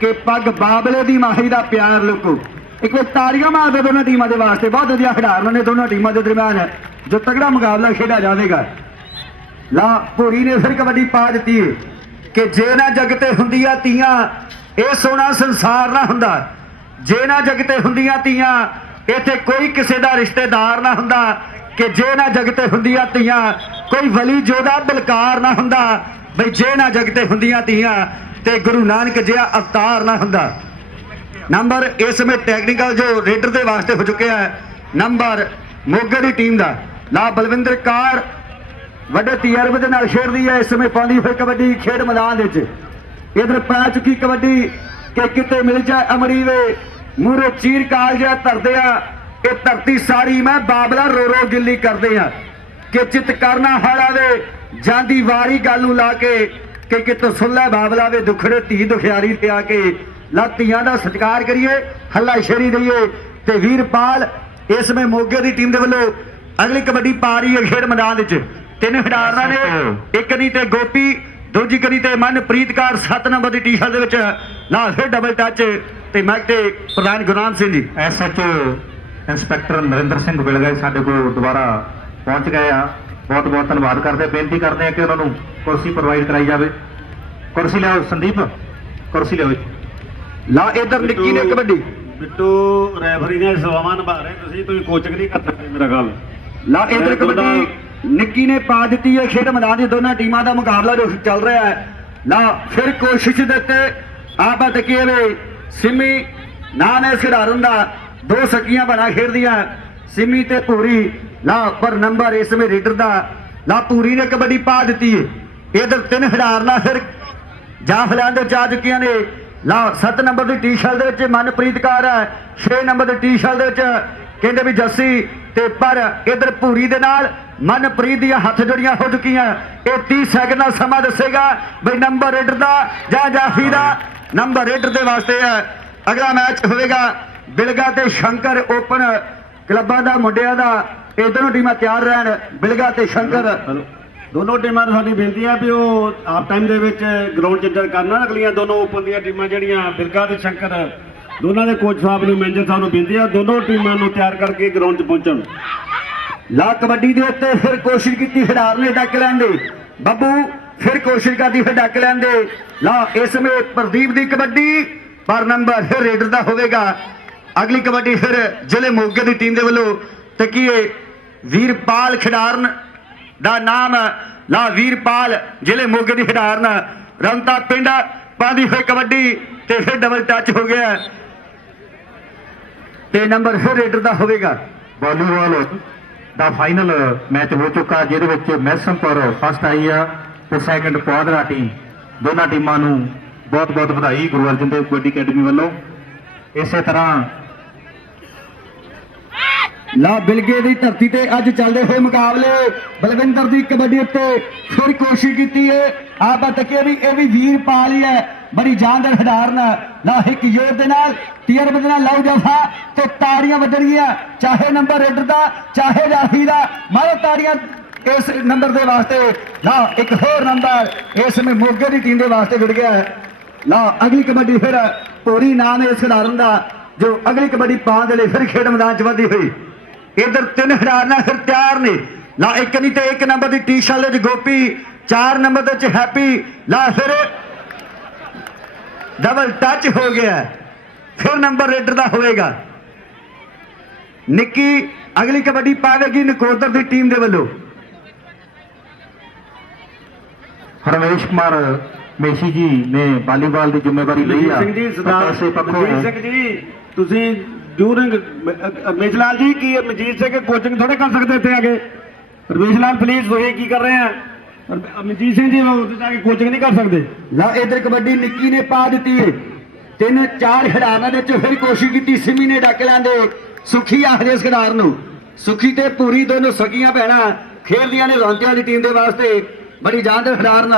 ਕਿ ਪੱਗ ਬਾਬਲੇ ਦੀ ਮਾਹੀ ਦਾ ਪਿਆਰ ਲੋਕੋ। ਇੱਕ ਵਾਰ ਤਾੜੀਆਂ ਮਾਰਦੇ ਦੋਨਾਂ ਟੀਮਾਂ ਦੇ ਵਾਸਤੇ। ਬਹੁਤ ਵਧੀਆ ਖਿਡਾਰਨ ਨੇ ਦੋਨਾਂ ਟੀਮਾਂ ਦੇ ਦਰਮਿਆਨ। ਜੋ ਤਗੜਾ ਮੁਕਾਬਲਾ ਖੇਡਿਆ ਜਾਵੇਗਾ। ਲਾ ਭੋਰੀ ਨੇ ਫਿਰ ਕਬੱਡੀ ਪਾ ਦਿੱਤੀ ਕਿ ਜੇ ਨਾ ਜਗ ਤੇ ਹੁੰਦੀਆਂ ਤੀਆਂ, ਇਹ ਸੋਹਣਾ ਸੰਸਾਰ ਨਾ ਹੁੰਦਾ। ਜੇ ਨਾ ਜਗ ਤੇ ਹੁੰਦੀਆਂ ਤੀਆਂ, ਇੱਥੇ ਕੋਈ ਕਿਸੇ ਦਾ ਰਿਸ਼ਤੇਦਾਰ ਨਾ ਹੁੰਦਾ। ਕਿ ਜੇ ਨਾ ਜਗ ਤੇ ਹੁੰਦੀਆਂ ਤੀਆਂ, ਕੋਈ ਵਲੀ ਜੋਦਾ ਬਲਕਾਰ ਨਾ ਹੁੰਦਾ। ਬਈ ਜੇ ਨਾ ਜਗ ਤੇ ਹੁੰਦੀਆਂ ਤੀਆਂ, ਤੇ ਗੁਰੂ ਨਾਨਕ ਜਿਹਾ ਅਵਤਾਰ ਨਾ ਹੁੰਦਾ। ਨੰਬਰ ਇਸ ਸਮੇਂ ਟੈਕਨੀਕਲ ਜੋ ਰੇਡਰ ਦੇ ਵਾਸਤੇ ਹੋ ਚੁੱਕਿਆ ਹੈ, ਨੰਬਰ ਮੋਗੇ ਦੀ ਟੀਮ ਦਾ। ਲਾ ਬਲਵਿੰਦਰ ਕਾਰ, ਵੱਡੇ ਤਜਰਬੇ ਦੇ ਨਾਲ ਖੇਡਦੀ ਹੈ, ਇਸ ਸਮੇਂ ਪਾਉਂਦੀ ਹੋਈ ਕਬੱਡੀ ਖੇਡ ਮੈਦਾਨ ਵਿੱਚ। ਇਧਰ ਪੈ ਚੁੱਕੀ ਕਬੱਡੀ ਕਿ ਕਿਤੇ ਮਿਲ ਜਾ ਅਮਰੀ ਵੇ ਮੂਰੇ ਚੀਰ ਕਾਲ ਜਿਹਾ ਧਰਦੇ ਆ, ਇਹ ਧਰਤੀ ਸਾਰੀ ਮੈਂ ਬਾਬਲਾ ਰੋ ਰੋ ਗਿੱਲੀ ਕਰਦੇ ਆ। ਕਿ ਚਿਤ ਕਰਨਾ ਹਾਲਾ ਵੇ ਜਾਂਦੀ ਵਾਰੀ ਗੱਲ ਨੂੰ ਲਾ ਕੇ, ਕਿ ਕਿਤੋਂ ਸੁੱਲਾ ਬਾਬਲਾ ਵੇ ਦੁਖੜੇ ਧੀ ਦੁਖਿਆਰੀ ਤੇ ਆ ਕੇ ਲਾਤੀਆਂ ਦਾ ਸਤਿਕਾਰ ਕਰੀਏ ਹੱਲਾ ਸ਼ੇਰੀ ਦਈਏ ਤੇ ਵੀਰਪਾਲ ਇਸ ਸਮੇਂ ਮੋਗੇ ਦੀ ਟੀਮ ਦੇ ਵੱਲੋਂ ਅਗਲੀ ਕਬੱਡੀ ਪਾ ਰਹੀ ਹੈ ਖੇਡ ਮੈਦਾਨ ਵਿੱਚ ਤਿੰਨ ਖਿਡਾਰੀਆਂ ਨੇ ਇੱਕ ਨਹੀਂ ਤੇ ਗੋਪੀ ਦੂਜੀ ਕਰੀ ਤੇ ਮਨਪ੍ਰੀਤ ਕੌਰ 7 ਨੰਬਰ ਦੀ ਟੀ-ਸ਼ਰਟ ਦੇ ਵਿੱਚ ਨਾਲ ਫਿਰ ਡਬਲ ਟੱਚ ਤੇ ਮੈਂ ਤੇ ਪ੍ਰਧਾਨ ਗੁਰਨਾਮ ਸਿੰਘ ਜੀ। ਐਸਐਚਓ ਇੰਸਪੈਕਟਰ ਨਰਿੰਦਰ ਸਿੰਘ ਬਿਲਗਾਈ ਸਾਡੇ ਕੋਲ ਦੁਬਾਰਾ ਪਹੁੰਚ ਗਏ ਆ। ਬਹੁਤ ਬਹੁਤ ਧੰਨਵਾਦ ਕਰਦੇ। ਬੇਨਤੀ ਕਰਦੇ ਆ ਕਿ ਉਹਨਾਂ ਨੂੰ ਕੁਰਸੀ ਪ੍ਰੋਵਾਈਡ ਕਰਾਈ ਜਾਵੇ। ਕੁਰਸੀ ਲਿਆਓ ਸੰਦੀਪ। ਕੁਰਸੀ ਲਿਆਓ ਲਾ ਇਧਰ ਨਿੱਕੀ ਨੇ ਕਬੱਡੀ ਬਿੱਟੂ ਰੈਫਰੀ ਨੇ ਸੇਵਾਵਾਂ ਨਿਭਾ ਰਹੇ ਤੁਸੀਂ ਤੁਸੀਂ ਕੋਚਿੰਗ ਨਹੀਂ ਕਰ ਸਕਦੇ ਮੇਰਾ ਗੱਲ। ਲਾ ਇਧਰ ਕਬੱਡੀ ਨਿੱਕੀ ਨੇ ਪਾ ਦਿੱਤੀ ਹੈ ਖੇਡ ਮੈਦਾਨ ਦੀ ਦੋਨਾਂ ਟੀਮਾਂ ਦਾ ਮੁਕਾਬਲਾ ਜੋ ਚੱਲ ਰਿਹਾ ਹੈ। ਲਾ ਫਿਰ ਕੋਸ਼ਿਸ਼ ਦਿੱਤੇ ਆਪਾ ਤਕੀਏ ਸਿਮੀ ਨਾਮ ਹੈ ਇਸ ਖਿਡਾਰਨ ਦਾ ਦੋ ਸਕੀਆਂ ਬਣਾ ਖੇਡਦੀਆਂ। ਸਿਮੀ ਤੇ ਪੂਰੀ ਲਾ ਪਰ ਨੰਬਰ ਇਸ ਵਿੱਚ ਰੀਡਰ ਦਾ। ਲਾ ਪੂਰੀ ਨੇ ਕਬੱਡੀ ਪਾ ਦਿੱਤੀ ਏ ਇਧਰ ਤਿੰਨ ਖਿਡਾਰਨਾ ਫਿਰ ਜਾਫਲਾਂ ਦੇ ਜਾ ਚੁੱਕੀਆਂ ਨੇ। ਲਾ 7 ਨੰਬਰ ਦੀ ਟੀ-ਸ਼ਰਟ ਦੇ ਵਿੱਚ ਮਨਪ੍ਰੀਤ ਕੌਰ ਹੈ 6 ਨੰਬਰ ਦੀ ਟੀ-ਸ਼ਰਟ ਦੇ ਵਿੱਚ ਕਹਿੰਦੇ ਵੀ ਜੱਸੀ ਤੇ ਪਰ ਇਧਰ ਪੂਰੀ ਦੇ ਨਾਲ ਮਨਪ੍ਰੀਤ ਦੀਆਂ ਹੱਥ ਜੁੜੀਆਂ ਹੋ ਚੁੱਕੀਆਂ। ਇਹ 30 ਸੈਕਿੰਡ ਦਾ ਸਮਾਂ ਦੱਸੇਗਾ ਬਈ ਨੰਬਰ ਰੇਡਰ ਦਾ ਜਾਂ ਜਾਫੀ ਦਾ ਨੰਬਰ ਰੇਡਰ ਦੇ ਵਾਸਤੇ ਹੈ। ਅਗਲਾ ਮੈਚ ਹੋਵੇਗਾ ਬਿਲਗਾ ਤੇ ਸ਼ੰਕਰ ਓਪਨ। ਕਲੱਬਾਂ ਦਾ ਮੁੰਡਿਆਂ ਦਾ ਇਹ ਟੀਮਾਂ ਤਿਆਰ ਰਹਿਣ, ਬਿਲਗਾ ਤੇ ਸ਼ੰਕਰ। ਦੋਨੋਂ ਟੀਮਾਂ ਨੂੰ ਸਾਡੀ ਬੇਨਤੀ ਹੈ ਵੀ ਉਹ ਹਾਫ ਟਾਈਮ ਦੇ ਵਿੱਚ ਗਰਾਊਂਡ 'ਚ ਇੰਟਰ ਅਗਲੀਆਂ ਦੋਨੋਂ ਓਪਨ ਦੀਆਂ ਟੀਮਾਂ ਜਿਹੜੀਆਂ ਬਿਰਗਾ ਤੇ ਸ਼ੰਕਰ, ਦੋਨਾਂ ਦੇ ਕੋਚ ਸਾਹਿਬ ਨੂੰ ਮੈਨੇਜਰ ਸਾਹਿਬ ਨੂੰ ਬੇਨਤੀ ਹੈ ਦੋਨੋਂ ਟੀਮਾਂ ਨੂੰ ਤਿਆਰ ਕਰਕੇ ਗਰਾਊਂਡ 'ਚ ਪਹੁੰਚਣ। ਲਾ ਕਬੱਡੀ ਦੇ ਉੱਤੇ ਫਿਰ ਕੋਸ਼ਿਸ਼ ਕੀਤੀ, ਖਿਡਾਰ ਨੇ ਡੱਕ ਲੈਣ ਦੀ। ਬੱਬੂ ਫਿਰ ਕੋਸ਼ਿਸ਼ ਕਰਦੀ, ਫਿਰ ਡੱਕ ਲੈਣ ਦੇ। ਲਾ, ਇਸ ਸਮੇਂ ਪ੍ਰਦੀਪ ਦੀ ਕਬੱਡੀ, ਪਰ ਨੰਬਰ ਫਿਰ ਰੇਡਰ ਦਾ ਹੋਵੇਗਾ। ਅਗਲੀ ਕਬੱਡੀ ਫਿਰ ਜ਼ਿਲ੍ਹੇ ਮੋਗੇ ਦੀ ਟੀਮ ਦੇ ਵੱਲੋਂ। ਤੇ ਕੀ ਇਹ ਵੀਰਪਾਲ ਖਿਡਾਰਨ ਦਾ ਨਾਮ ਲਾ ਵੀਰਪਾਲ, ਜ਼ਿਲ੍ਹੇ ਮੋਗੇ ਦੀ ਖਿਡਾਰਨ। ਰੰਤਾ ਪਿੰਡ ਪਾਦੀ ਹੋਈ ਕਬੱਡੀ ਤੇ ਫਿਰ ਡਬਲ ਟੱਚ ਹੋ ਗਿਆ। ਤੇ ਨੰਬਰ ਫਿਰ ਰੇਡਰ ਦਾ ਹੋਵੇਗਾ। ਵਾਲੀਬਾਲ ਦਾ ਫਾਈਨਲ ਮੈਚ ਹੋ ਚੁੱਕਾ, ਜਿਹਦੇ ਵਿੱਚ ਮੈਸਮਪੁਰ ਫਸਟ ਆਈ ਆ ਤੇ ਸੈਕੰਡ ਪਾਦਰਾ ਟੀਮ ਦੋਨਾਂ ਟੀਮਾਂ ਨੂੰ ਬਹੁਤ ਬਹੁਤ ਵਧਾਈ। ਗੁਰੂ ਅਰਜਨ ਦੇਵ ਕਬੱਡੀ ਅਕੈਡਮੀ ਵੱਲੋਂ। ਇਸੇ ਤਰ੍ਹਾਂ ਲਾ ਬਿਲਗੇ ਦੀ ਧਰਤੀ ਤੇ ਅੱਜ ਚੱਲਦੇ ਹੋਏ ਮੁਕਾਬਲੇ। ਬਲਵਿੰਦਰ ਦੀ ਕਬੱਡੀ ਉੱਤੇ ਫਿਰ ਕੋਸ਼ਿਸ਼ ਕੀਤੀ ਹੈ ਆਪਾਂ ਤੱਕਿਆ ਵੀ ਇਹ ਵੀ ਵੀਰਪਾਲ ਲਈ ਹੈ ਬੜੀ ਜਾਨਦਾਰ ਖਿਡਾਰਨ ਲਾ ਇੱਕ ਜ਼ੋਰ ਦੇ ਨਾਲ ਤੀਰ ਬਦਨਾ ਲਾਉ ਜਫਾ ਤੇ ਤਾੜੀਆਂ ਵੱਜਣਗੀਆਂ ਚਾਹੇ ਨੰਬਰ ਰੇਡਰ ਦਾ, ਚਾਹੇ ਜਾਫੀ ਦਾ, ਮਾਰੋ ਤਾੜੀਆਂ ਇਸ ਨੰਬਰ ਦੇ ਵਾਸਤੇ। ਲਾ ਇੱਕ ਹੋਰ ਨੰਬਰ ਇਸ ਸਮੇਂ ਮੋਗੇ ਦੀ ਟੀਮ ਦੇ ਵਾਸਤੇ ਜੁੜ ਗਿਆ ਹੈ। ਲਾ ਅਗਲੀ ਕਬੱਡੀ ਫਿਰ ਪੂਰੀ ਨਾਮ ਹੈ ਇਸ ਖਿਡਾਰਨ ਦਾ, ਜੋ ਅਗਲੀ ਕਬੱਡੀ ਪਾਉਣ ਦੇ ਲਈ ਫਿਰ ਖੇਡ ਮੈਦਾਨ 'ਚ ਵਧੀ ਹੋਈ। ਇਧਰ ਤਿੰਨ ਖਿਡਾਰਨਾ ਫਿਰ ਤਿਆਰ ਨੇ। ਲਾ ਇੱਕ ਨਹੀਂ ਤੇ ਇੱਕ ਨੰਬਰ ਦੀ ਟੀ-ਸ਼ਰਟ ਵਿੱਚ ਗੋਪੀ। ਚਾਰ ਨੰਬਰ ਦੇ ਵਿੱਚ ਹੈਪੀ ਲਾ ਫਿਰ ਡਬਲ ਟੱਚ ਹੋ ਗਿਆ। ਫਿਰ ਨੰਬਰ ਰੇਡਰ ਦਾ ਹੋਵੇਗਾ ਨਿੱਕੀ ਅਗਲੀ ਕਬੱਡੀ ਪਾਵੇਗੀ ਨਕੋਦਰ ਦੀ ਟੀਮ ਦੇ ਵੱਲੋਂ। ਹਰਮੇਸ਼ ਕੁਮਾਰ ਮੇਸ਼ੀ ਜੀ ਨੇ ਵਾਲੀਬਾਲ ਦੀ ਜ਼ਿੰਮੇਵਾਰੀ ਲਈ ਆ। ਸਿੰਘ ਜੀ ਸਰਦਾਰ ਸਿੰਘ ਜੀ ਤੁਸੀਂ ਡਿਊਰਿੰਗ ਮੇਜਲਾਲ ਜੀ ਕੀ ਇਹ ਸਿੰਘ ਕੋਚਿੰਗ ਥੋੜੇ ਕਰ ਸਕਦੇ ਇੱਥੇ ਆ ਰਮੇਸ਼ ਲਾਲ ਪਲੀਜ਼ ਤੁਸੀਂ ਕੀ ਕਰ ਰਹੇ ਆ? ਮਨਜੀਤ ਸਿੰਘ ਜੀ ਉੱਥੇ ਜਾ ਕੇ ਕੋਚਿੰਗ ਨਹੀਂ ਕਰ ਸਕਦੇ। ਲਾ, ਇਧਰ ਕਬੱਡੀ ਨਿੱਕੀ ਨੇ ਪਾ ਦਿੱਤੀ ਏ। ਤਿੰਨ ਚਾਰ ਖਿਡਾਰਨਾਂ ਦੇ ਵਿੱਚ ਫਿਰ ਕੋਸ਼ਿਸ਼ ਕੀਤੀ, ਸਿਮੀ ਨੇ ਡੱਕ ਲੈਂਦੇ ਸੁਖੀ ਆਖਦੇ ਇਸ ਖਿਡਾਰ ਨੂੰ। ਸੁਖੀ ਤੇ ਪੂਰੀ ਦੋਨੋਂ ਸਗੀਆਂ ਭੈਣਾਂ ਖੇਡਦੀਆਂ ਨੇ ਰੌਂਤਿਆਂ ਦੀ ਟੀਮ ਦੇ ਵਾਸਤੇ। ਬੜੀ ਜਾਨਦਾਰ ਖਿਡਾਰਨ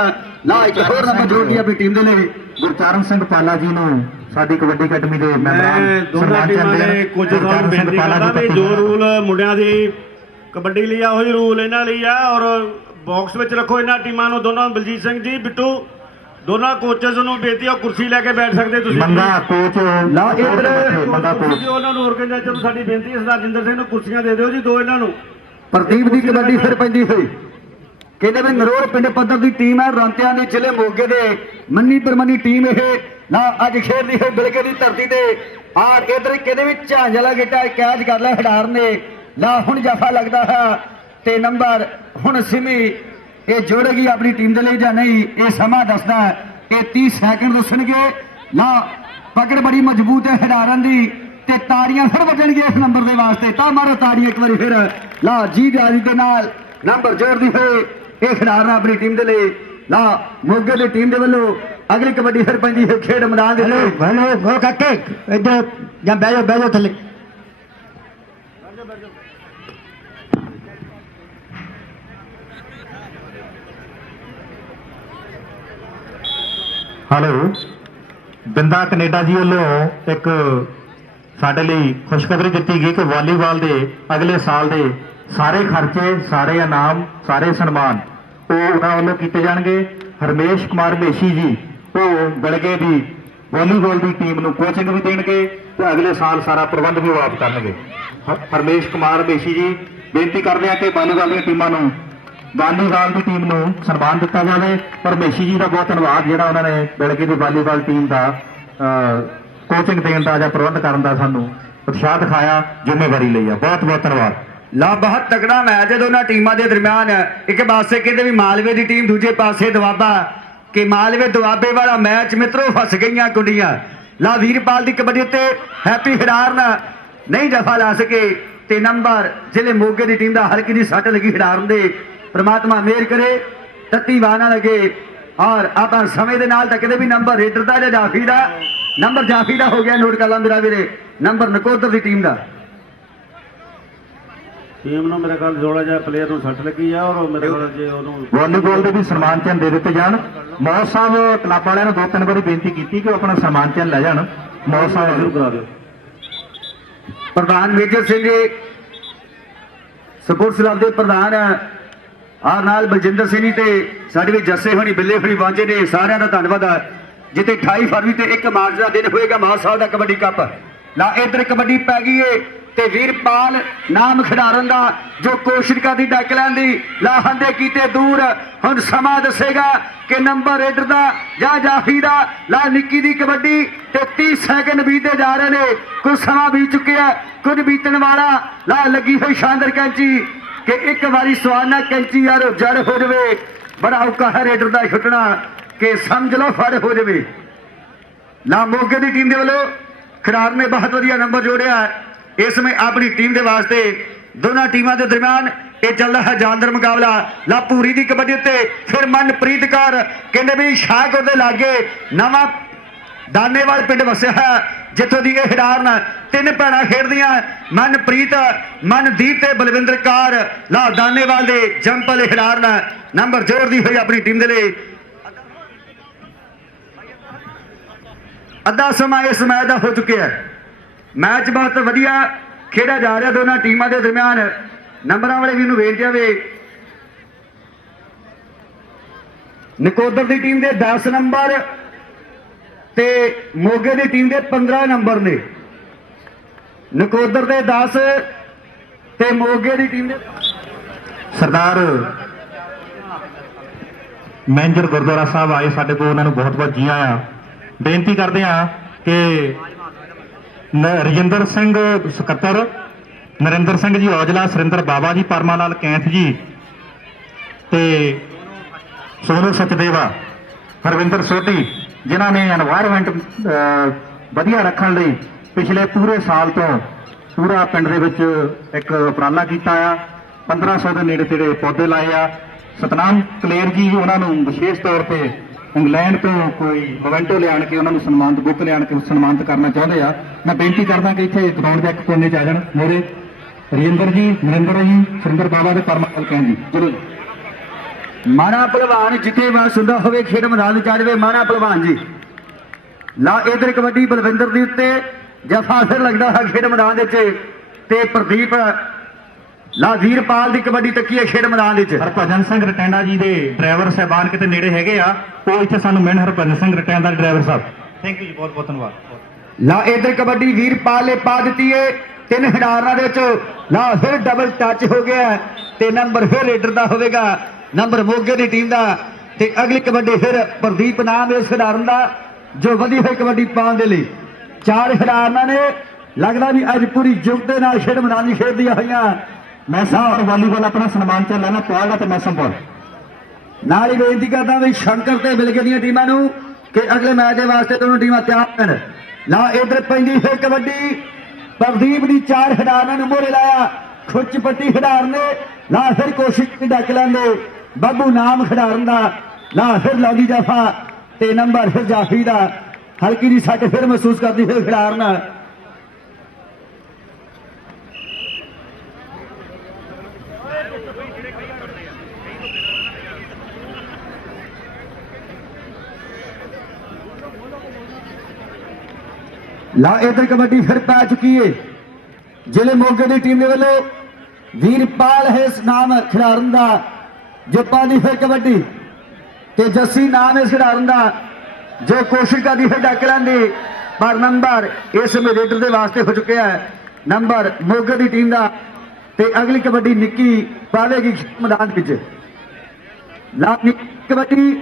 ਲਾ, ਇੱਕ ਹੋਰ ਨੰਬਰ ਜੋੜਦੀ ਆਪਣੀ ਟੀਮ ਦੇ ਲਈ। ਗੁਰਚਰਨ ਸਿੰਘ ਪਾਲਾ ਜੀ ਨੂੰ ਸਾਡੀ ਕਬੱਡੀ ਅਕੈਡਮੀ ਦੇ ਮੈਂਬਰਾਂ ਦੋਨਾਂ ਟੀਮਾਂ ਸਾਹਿਬ ਨੂੰ ਬੇਨਤੀ ਕਰਦਾ ਵੀ ਜੋ ਰੂਲ ਮੁੰਡਿਆਂ ਦੀ ਕਬੱਡੀ ਲਈ ਆ ਉਹੀ ਰੂਲ ਇਹਨਾਂ ਲਈ ਆ ਔਰ ਬਾਕਸ ਵਿੱਚ ਰੱਖੋ ਇਹਨਾਂ ਟੀਮਾਂ ਨੂੰ ਦੋਨੋਂ ਬਲਜੀਤ ਸਿੰਘ ਜੀ ਬਿੱਟੂ ਦੋਨਾਂ ਕੋਚਸ ਨੂੰ ਬੇਨਤੀ ਆ ਕੁਰਸੀ ਲੈ ਕੇ ਬੈਠ ਸਕਦੇ ਤੁਸੀਂ। ਮੰਗਾ ਕੋਚ ਲਾ ਇੱਧਰ ਮੰਗਾ ਕੋਚ ਜੀ ਉਹਨਾਂ ਨੂੰ ਆਰਗੇਨਾਈਜ਼ਰ ਨੂੰ ਸਾਡੀ ਬੇਨਤੀ ਹੈ ਸਰਦਾਰ ਜਿੰਦਰ ਸਿੰਘ ਨੂੰ ਕੁਰਸੀਆਂ ਦੇ ਦਿਓ ਜੀ ਦੋ ਇਹਨਾਂ ਨੂੰ। ਪ੍ਰਦੀਪ ਦੀ ਕਬੱਡੀ ਫਿਰ ਪੈਂਦੀ ਹੋਈ ਕਹਿੰਦੇ ਵੀ ਨਰੋਰ ਪਿੰਡ ਪੱਧਰ ਦੀ ਟੀਮ ਹੈ, ਰੌਂਤਿਆਂ ਦੀ ਜ਼ਿਲ੍ਹੇ ਮੋਗੇ ਦੇ। ਮੰਨੀ ਪਰਮੰਨੀ ਟੀਮ ਇਹ। ਨਾ, ਅੱਜ ਖੇਡਦੀ ਹੋਈ ਬਿਲਕੇ ਦੀ ਧਰਤੀ ਤੇ। ਆਰ ਇਧਰ ਕਹਿੰਦੇ ਵੀ ਝਾਂਜਲਾ ਗਿੱਟਾ ਕੈਚ ਕਰ ਲਿਆ ਖਿਡਾਰ ਨੇ। ਲਾ ਹੁਣ ਜਫਾ ਲੱਗਦਾ ਹੈ। ਤੇ ਨੰਬਰ, ਹੁਣ ਸਿਮੀ, ਇਹ ਜੋੜੇਗੀ ਆਪਣੀ ਟੀਮ ਦੇ ਲਈ ਜਾਂ ਨਹੀਂ, ਇਹ ਸਮਾਂ ਦੱਸਦਾ ਇਹ 30 ਸੈਕਿੰਡ ਦੱਸਣਗੇ। ਲਾ ਪਕੜ ਬੜੀ ਮਜ਼ਬੂਤ ਹੈ ਖਿਡਾਰਾਂ ਦੀ। ਤੇ ਤਾੜੀਆਂ ਫਿਰ ਵੱਜਣਗੀਆਂ ਇਸ ਨੰਬਰ ਦੇ ਵਾਸਤੇ। ਤਾਂ ਮਾਰੋ ਤਾੜੀਆਂ ਇੱਕ ਵਾਰੀ ਫਿਰ। ਲਾ ਜੀ ਗਾਜੀ ਦੇ ਨਾਲ ਨੰਬਰ ਜੋੜਦੀ ਹੋਏ ਇਹ ਖਿਡਾਰਨ ਆਪਣੀ ਟੀਮ ਦੇ ਲਈ। ਲਾ ਮੋਗੇ ਦੀ ਟੀਮ ਦੇ ਵੱਲੋਂ ਅਗਲੀ ਕਬੱਡੀ ਫਿਰ ਪੈਂਦੀ ਹੈ ਖੇਡ ਮੈਦਾਨ ਦੇ ਲਈ ਹੈਲੋ ਗੋ ਕਾਕੇ ਇੱਧਰ ਜਾਂ ਬਹਿ ਜਾ ਬਹਿ ਜਾ ਥੱਲੇ। ਹੈਲੋ ਬਿੰਦਾ ਕੈਨੇਡਾ ਜੀ ਵੱਲੋਂ ਇੱਕ ਸਾਡੇ ਲਈ ਖੁਸ਼ਖਬਰੀ ਦਿੱਤੀ ਗਈ ਕਿ ਵਾਲੀਬਾਲ ਦੇ ਅਗਲੇ ਸਾਲ ਦੇ ਸਾਰੇ ਖਰਚੇ ਸਾਰੇ ਇਨਾਮ ਸਾਰੇ ਸਨਮਾਨ ਉਹ ਉਹਨਾਂ ਵੱਲੋਂ ਕੀਤੇ ਜਾਣਗੇ। ਹਰਮੇਸ਼ ਕੁਮਾਰ ਮੇਸ਼ੀ ਜੀ, ਉਹ ਬਲਗੇ ਦੀ ਵਾਲੀਬਾਲ ਦੀ ਟੀਮ ਨੂੰ ਕੋਚਿੰਗ ਵੀ ਦੇਣਗੇ ਤੇ ਅਗਲੇ ਸਾਲ ਸਾਰਾ ਪ੍ਰਬੰਧ ਵੀ ਉਹ ਆਪ ਕਰਨਗੇ। ਹ- ਹਰਮੇਸ਼ ਕੁਮਾਰ ਮੇਸ਼ੀ ਜੀ, ਬੇਨਤੀ ਕਰਦੇ ਆ ਕਿ ਵਾਲੀਬਾਲ ਦੀਆਂ ਟੀਮਾਂ ਨੂੰ, ਵਾਲੀਬਾਲ ਦੀ ਟੀਮ ਨੂੰ ਸਨਮਾਨ ਦਿੱਤਾ ਜਾਵੇ। ਪਰ ਮੇਸ਼ੀ ਜੀ ਦਾ ਬਹੁਤ ਧੰਨਵਾਦ, ਜਿਹੜਾ ਉਹਨਾਂ ਨੇ ਬਿਲਗੇ ਦੀ ਵਾਲੀਬਾਲ ਟੀਮ ਦਾ ਕੋਚਿੰਗ ਦੇਣ ਦਾ ਜਾਂ ਪ੍ਰਬੰਧ ਕਰਨ ਦਾ ਸਾਨੂੰ ਉਤਸ਼ਾਹ ਦਿਖਾਇਆ, ਜ਼ਿੰਮੇਵਾਰੀ ਲਈ ਆ। ਬਹੁਤ ਬਹੁਤ ਧੰਨਵਾਦ। ਲਾ ਬਹੁਤ ਤਕੜਾ ਮੈਚ ਹੈ ਦੋਨਾਂ ਟੀਮਾਂ ਦੇ ਦਰਮਿਆਨ ਇੱਕ ਪਾਸੇ ਕਹਿੰਦੇ ਵੀ ਮਾਲਵੇ ਦੀ ਟੀਮ ਦੂਜੇ ਪਾਸੇ ਦੁਆਬਾ, ਕਿ ਮਾਲਵੇ ਦੁਆਬੇ ਵਾਲਾ ਮੈਚ ਮਿੱਤਰੋ ਫਸ ਗਈਆਂ ਕੁੰਡੀਆਂ। ਲਾ ਵੀਰਪਾਲ ਦੀ ਕਬੱਡੀ ਉੱਤੇ ਹੈਪੀ ਖਿਡਾਰਨ। ਨਹੀਂ ਜਫਾ ਲਾ ਸਕੇ ਤੇ ਨੰਬਰ ਜ਼ਿਲ੍ਹੇ ਮੋਗੇ ਦੀ ਟੀਮ ਦਾ ਹਲਕੀ ਦੀ ਸੱਟ ਲੱਗੀ ਖਿਡਾਰਨ ਦੇ। ਪ੍ਰਮਾਤਮਾ ਮਿਹਰ ਕਰੇ, ਤੱਤੀ ਵਾਹ ਨਾ ਲੱਗੇ ਔਰ ਆਪਾਂ ਸਮੇਂ ਦੇ ਨਾਲ ਤਾਂ ਕਦੇ ਵੀ ਨੰਬਰ ਰੇਡਰ ਦਾ ਜਾਂ ਜਾਫੀ ਦਾ, ਨੰਬਰ ਜਾਫੀ ਦਾ ਹੋ ਗਿਆ ਨੋਟ ਕਰ ਲਾ ਮੇਰਾ ਵੀਰੇ। ਨੰਬਰ ਨਕੋਦਰ ਦੀ ਟੀਮ ਦਾ। ਟੀਮ ਨੂੰ ਮੇਰੇ ਖਿਆਲ ਥੋੜਾ ਜਿਹਾ ਪਲੇਅਰ ਨੂੰ ਸੱਟ ਲੱਗੀ ਆ ਔਰ ਮੇਰੇ ਖਿਆਲ ਜੇ ਉਹਨੂੰ ਵਾਲੀਬਾਲ ਦੇ ਵੀ ਸਨਮਾਨ ਚਿੰਨ੍ਹ ਦੇ ਦਿੱਤੇ ਜਾਣ। ਮੌਤ ਸਾਹਿਬ ਕਲੱਬ ਵਾਲਿਆਂ ਨੂੰ ਦੋ ਤਿੰਨ ਵਾਰੀ ਬੇਨਤੀ ਕੀਤੀ ਕਿ ਉਹ ਆਪਣਾ ਸਨਮਾਨ ਚਿੰਨ੍ਹ ਲੈ ਜਾਣ। ਮੌਤ ਸ਼ੁਰੂ ਸਾਹਿਬ ਕਰਾ ਦਿਓ। ਪ੍ਰਧਾਨ major Singh ji sports club ਦੇ ਪ੍ਰਧਾਨ ਆ ਨਾਲ ਬਲਜਿੰਦਰ ਸਿੰਘ ਜੀ ਤੇ ਸਾਡੇ ਵੀ ਜੱਸੇ ਹੋਣੀ ਬਿੱਲੇ ਹੋਣੀ ਪਹੁੰਚੇ ਨੇ ਸਾਰਿਆਂ ਦਾ ਧੰਨਵਾਦ ਆ। ਜਿੱਥੇ 28 ਫਰਵਰੀ ਤੇ 1 ਮਾਰਚ ਦਾ ਦਿਨ ਹੋਏਗਾ ਸਾਹਿਬ ਦਾ ਕਬੱਡੀ ਕੱਪ। ਲਾ ਇਧਰ ਕਬੱਡੀ ਪੈ ਗਈ ਏ। ਤੇ ਵੀਰਪਾਲ ਨਾਮ ਖਿਡਾਰਨ ਦਾ ਜੋ ਕੋਸ਼ਿਸ਼ ਕਰਦੀ ਡੱਕ ਲੈਂਦੀ ਲਾ ਕੀਤੇ ਦੂਰ, ਹੁਣ ਸਮਾਂ ਦੱਸੇਗਾ ਕਿ ਨੰਬਰ ਰੇਡਰ ਦਾ ਜਾਂ ਜਾਫੀ ਦਾ, ਲਾ ਨਿੱਕੀ ਦੀ ਕਬੱਡੀ ਤੇ 30 ਸੈਕਿੰਡ ਬੀਤੇ ਜਾ ਰਹੇ ਨੇ। ਕੁਝ ਸਮਾਂ ਬੀਤ ਚੁੱਕਿਆ ਕੁਝ ਬੀਤਣ ਵਾਲਾ, ਲਾ ਲੱਗੀ ਹੋਈ ਸ਼ਾਨਦਾਰ ਕੈਂਚੀ ਕਿ ਇੱਕ ਵਾਰੀ ਸਵਾਨਾ ਕੈਂਚੀ ਯਾਰ ਜੜ ਹੋ ਜਵੇ। ਬੜਾ ਔਕਾ ਹੈ ਰੇਡਰ ਦਾ ਛੁੱਟਣਾ, ਕਿ ਸਮਝ ਲਓ ਫੜ ਹੋ ਜਵੇ। ਲਾ ਮੋਗੇ ਦੀ ਟੀਮ ਦੇ ਵੱਲੋਂ ਖਿਡਾਰ ਨੇ ਬਹੁਤ ਵਧੀਆ ਨੰਬਰ ਜੋੜਿਆ ਹੈ। ਇਸ ਸਮੇਂ ਆਪਣੀ ਟੀਮ ਦੇ ਵਾਸਤੇ ਦੋਨਾਂ ਟੀਮਾਂ ਦੇ ਦਰਮਿਆਨ ਇਹ ਚੱਲਦਾ ਹੈ ਜਾਨਦਰ ਮੁਕਾਬਲਾ। ਲਾ ਪੂਰੀ ਦੀ ਕਬੱਡੀ ਉੱਤੇ ਫਿਰ ਮਨਪ੍ਰੀਤ ਕੌਰ ਕਹਿੰਦੇ ਵੀ ਸ਼ਾਹਕੋਟ ਦੇ ਲਾਗੇ ਨਵਾਂ ਦਾਨੇਵਾਲ ਪਿੰਡ ਵਸਿਆ ਹੈ, ਜਿੱਥੋਂ ਦੀ ਇਹ ਖਿਡਾਰਨ ਤਿੰਨ ਭੈਣਾਂ ਖੇਡਦੀਆਂ। ਮਨਪ੍ਰੀਤ, ਮਨਦੀਪ ਤੇ ਬਲਵਿੰਦਰ ਕੌਰ। ਲਾ ਦਾਨੇਵਾਲ ਦੇ ਜੰਪਲ ਵਾਲੇ ਖਿਡਾਰਨ ਨੰਬਰ ਜੋੜਦੀ ਹੋਈ ਆਪਣੀ ਟੀਮ ਦੇ ਲਈ। ਅੱਧਾ ਸਮਾਂ ਇਸ ਮੈਚ ਦਾ ਹੋ ਚੁੱਕਿਆ ਹੈ। ਮੈਚ ਬਹੁਤ ਵਧੀਆ ਖੇਡਿਆ ਜਾ ਰਿਹਾ ਦੋਨਾਂ ਟੀਮਾਂ ਦੇ ਦਰਮਿਆਨ। ਨੰਬਰਾਂ ਵਾਲੇ ਵੀ ਨੂੰ ਬੇਨਤੀ ਆਵੇ ਨਕੋਦਰ ਦੀ ਟੀਮ ਦੇ 10 ਨੰਬਰ ਤੇ ਮੋਗੇ ਦੀ ਟੀਮ ਦੇ 15 ਨੰਬਰ ਨੇ। ਨਕੋਦਰ ਦੇ 10 ਤੇ ਮੋਗੇ ਦੀ ਟੀਮ ਦੇ ਸਰਦਾਰ ਮੈਨੇਜਰ ਗੁਰਦੁਆਰਾ ਸਾਹਿਬ ਆਏ, ਸਾਡੇ ਕੋਲ ਉਹਨਾਂ ਨੂੰ ਬਹੁਤ ਬਹੁਤ ਜੀ ਆਇਆਂ ਬੇਨਤੀ ਕਰਦੇ ਆ ਕਿ ਰਜਿੰਦਰ ਸਿੰਘ ਸਕੱਤਰ, ਨਰਿੰਦਰ ਸਿੰਘ ਜੀ ਔਜਲਾ, ਸਰਿੰਦਰ ਬਾਬਾ ਜੀ ਪਰਮਾ ਲਾਲ ਕੈਂਥ ਜੀ ਤੇ ਸੋਨੂ ਸਚਦੇਵਾ, ਹਰਵਿੰਦਰ ਸੋਢੀ, ਜਿਨ੍ਹਾਂ ਨੇ এনवायरमेंट ਵਧੀਆ ਰੱਖਣ ਲਈ ਪਿਛਲੇ ਪੂਰੇ ਸਾਲ ਤੋਂ ਪੂਰਾ ਪਿੰਡ ਦੇ ਵਿੱਚ ਇੱਕ ਉਪਰਾਲਾ ਕੀਤਾ ਆ। 1500 ਦੇ ਨੇੜੇ ਤੇੜੇ ਪੌਦੇ ਲਾਏ ਆ। ਸਤਨਾਮ ਕਲੇਰ ਜੀ ਉਹਨਾਂ ਨੂੰ ਵਿਸ਼ੇਸ਼ ਤੌਰ ਤੇ ਇੰਗਲੈਂਡ ਤੋਂ ਕੋਈ ਮੋਮੈਂਟੋ ਲਿਆਣ ਕੇ ਉਹਨਾਂ ਨੂੰ ਸਨਮਾਨਿਤ ਬੁੱਕ ਲਿਆਣ ਕੇ ਸਨਮਾਨਿਤ ਕਰਨਾ ਚਾਹੁੰਦੇ ਆ। ਮੈਂ ਬੇਨਤੀ ਕਰਦਾ ਕਿ ਇੱਥੇ ਗਰਾਊਂਡ ਦੇ ਇੱਕ ਕੋਨੇ 'ਚ ਆ ਜਾਣ। ਮੋਰੇ ਰਜਿੰਦਰ ਜੀ, ਨਰਿੰਦਰ ਜੀ, ਸੁਰਿੰਦਰ ਬਾਬਾ ਦੇ ਪਰਮਾਤਮਾ ਕਹਿਣ ਜੀ। ਚਲੋ ਜੀ। ਮਾਣਾ ਪਹਿਲਵਾਨ ਜਿੱਥੇ ਵਾਸ ਹੁੰਦਾ ਹੋਵੇ, ਖੇਡ ਮੈਦਾਨ ਵਿੱਚ ਜਾਵੇ ਮਾਣਾ ਪਹਿਲਵਾਨ ਜੀ। ਲਾ ਇਧਰ ਕਬੱਡੀ ਬਲਵਿੰਦਰ ਦੀ ਉੱਤੇ, ਜਫਾ ਫਿਰ ਲੱਗਦਾ ਹੈ ਖੇਡ ਮੈਦਾਨ ਦੇ ਵਿੱਚ ਤੇ ਪ੍ਰਦੀਪ ਲਾ ਵੀਰਪਾਲ ਦੀ ਕਬੱਡੀ ਤੱਕੀ ਹੈ ਖੇਡ ਮੈਦਾਨ ਦੇ ਵਿੱਚ। ਹਰਭਜਨ ਸਿੰਘ ਰਟੈਂਡਾ ਜੀ ਦੇ ਡਰਾਈਵਰ ਸਹਿਬਾਨ ਕਿਤੇ ਨੇੜੇ ਹੈਗੇ ਆ ਉਹ ਇੱਥੇ ਸਾਨੂੰ ਮਿਲਣ ਹਰਭਜਨ ਸਿੰਘ ਰਟੈਂਡਾ ਦੇ ਡਰਾਈਵਰ ਸਾਹਿਬ। ਥੈਂਕ ਯੂ ਜੀ ਬਹੁਤ ਬਹੁਤ ਧੰਨਵਾਦ। ਲਾ ਇਧਰ ਕਬੱਡੀ ਵੀਰਪਾਲ ਨੇ ਪਾ ਦਿੱਤੀ ਏ ਤਿੰਨ ਖਿਡਾਰਨਾਂ ਦੇ ਵਿੱਚ ਲਾ ਫਿਰ ਡਬਲ ਟੱਚ ਹੋ ਗਿਆ ਤੇ ਨੰਬਰ ਫਿਰ ਰੇਡਰ ਦਾ ਹੋਵੇਗਾ ਨੰਬਰ ਮੋਗੇ ਦੀ ਟੀਮ ਦਾ ਤੇ ਅਗਲੀ ਕਬੱਡੀ ਫਿਰ ਪ੍ਰਦੀਪ ਨਾਮ ਇਸ ਖਿਡਾਰਨ ਦਾ ਜੋ ਵਧੀ ਹੋਈ ਕਬੱਡੀ ਪਾਉਣ ਦੇ ਲਈ। ਚਾਰ ਖਿਡਾਰਨਾਂ ਨੇ ਲੱਗਦਾ ਵੀ ਅੱਜ ਪੂਰੀ ਜੁਗ ਦੇ ਨਾਲ ਖੇਡ ਮੈਦਾਨੀ ਖੇਡਦੀਆਂ ਹੋਈਆਂ। ਮੈਂ ਸਾਹ ਵਾਲੀਬਾਲ ਆਪਣਾ ਸਨਮਾਨ ਚ ਲੈਣਾ ਪਾਲ ਤੇ ਮੈਂ ਨਾਲ ਹੀ ਬੇਨਤੀ ਕਰਦਾ ਵੀ ਸ਼ੰਕਰ ਤੇ ਬਿਲਗੇ ਦੀਆਂ ਟੀਮਾਂ ਨੂੰ ਕਿ ਅਗਲੇ ਮੈਚ ਦੇ ਵਾਸਤੇ ਦੋਨੋਂ ਟੀਮਾਂ ਤਿਆਰ ਹਨ ਲਾ ਇਧਰ ਪੈਂਦੀ ਹੈ ਕਬੱਡੀ। ਪ੍ਰਦੀਪ ਦੀ ਚਾਰ ਖਿਡਾਰਨਾਂ ਨੂੰ ਮੋਰੇ ਲਾਇਆ। ਖੁੱਚ ਪੱਟੀ ਖਿਡਾਰ ਨੇ ਲਾ ਫਿਰ ਕੋਸ਼ਿਸ਼ ਡੱਕ ਲੈਂਦੇ ਬੱਬੂ ਨਾਮ ਖਿਡਾਰਨ ਦਾ ਲਾ ਫਿਰ ਲੌਂਦੀ ਜਾਫਾ। ਤੇ ਨੰਬਰ ਫਿਰ ਜਾਫੀ ਦਾ। ਹਲਕੀ ਦੀ ਸੱਟ ਫਿਰ ਮਹਿਸੂਸ ਕਰਦੀ ਹੋਈ ਖਿਡਾਰਨ ਲਾ ਇਧਰ ਕਬੱਡੀ ਫਿਰ ਪੈ ਚੁੱਕੀ ਏ। ਜ਼ਿਲ੍ਹੇ ਮੋਗੇ ਦੀ ਟੀਮ ਦੇ ਵੱਲੋਂ ਵੀਰਪਾਲ ਹੈ ਇਸ ਨਾਮ ਖਿਡਾਰਨ ਦਾ ਜੋ ਪਾਦੀ ਹੈ ਕਬੱਡੀ ਤੇ ਜੱਸੀ ਨਾਮ ਇਸ ਖਿਡਾਰਨ ਦਾ ਜੋ ਕੋਸ਼ਿਸ਼ ਕਰਦੀ ਹੈ ਡੱਕ ਲੈਂਦੀ, ਪਰ ਨੰਬਰ ਇਸ ਸਮੇਂ ਦੇ ਵਾਸਤੇ ਹੋ ਚੁੱਕਿਆ ਹੈ। ਨੰਬਰ ਮੋਗੇ ਦੀ ਟੀਮ ਦਾ ਤੇ ਅਗਲੀ ਕਬੱਡੀ ਨਿੱਕੀ ਪਾਵੇਗੀ ਮੈਦਾਨ ਵਿੱਚ। ਲਾ ਕਬੱਡੀ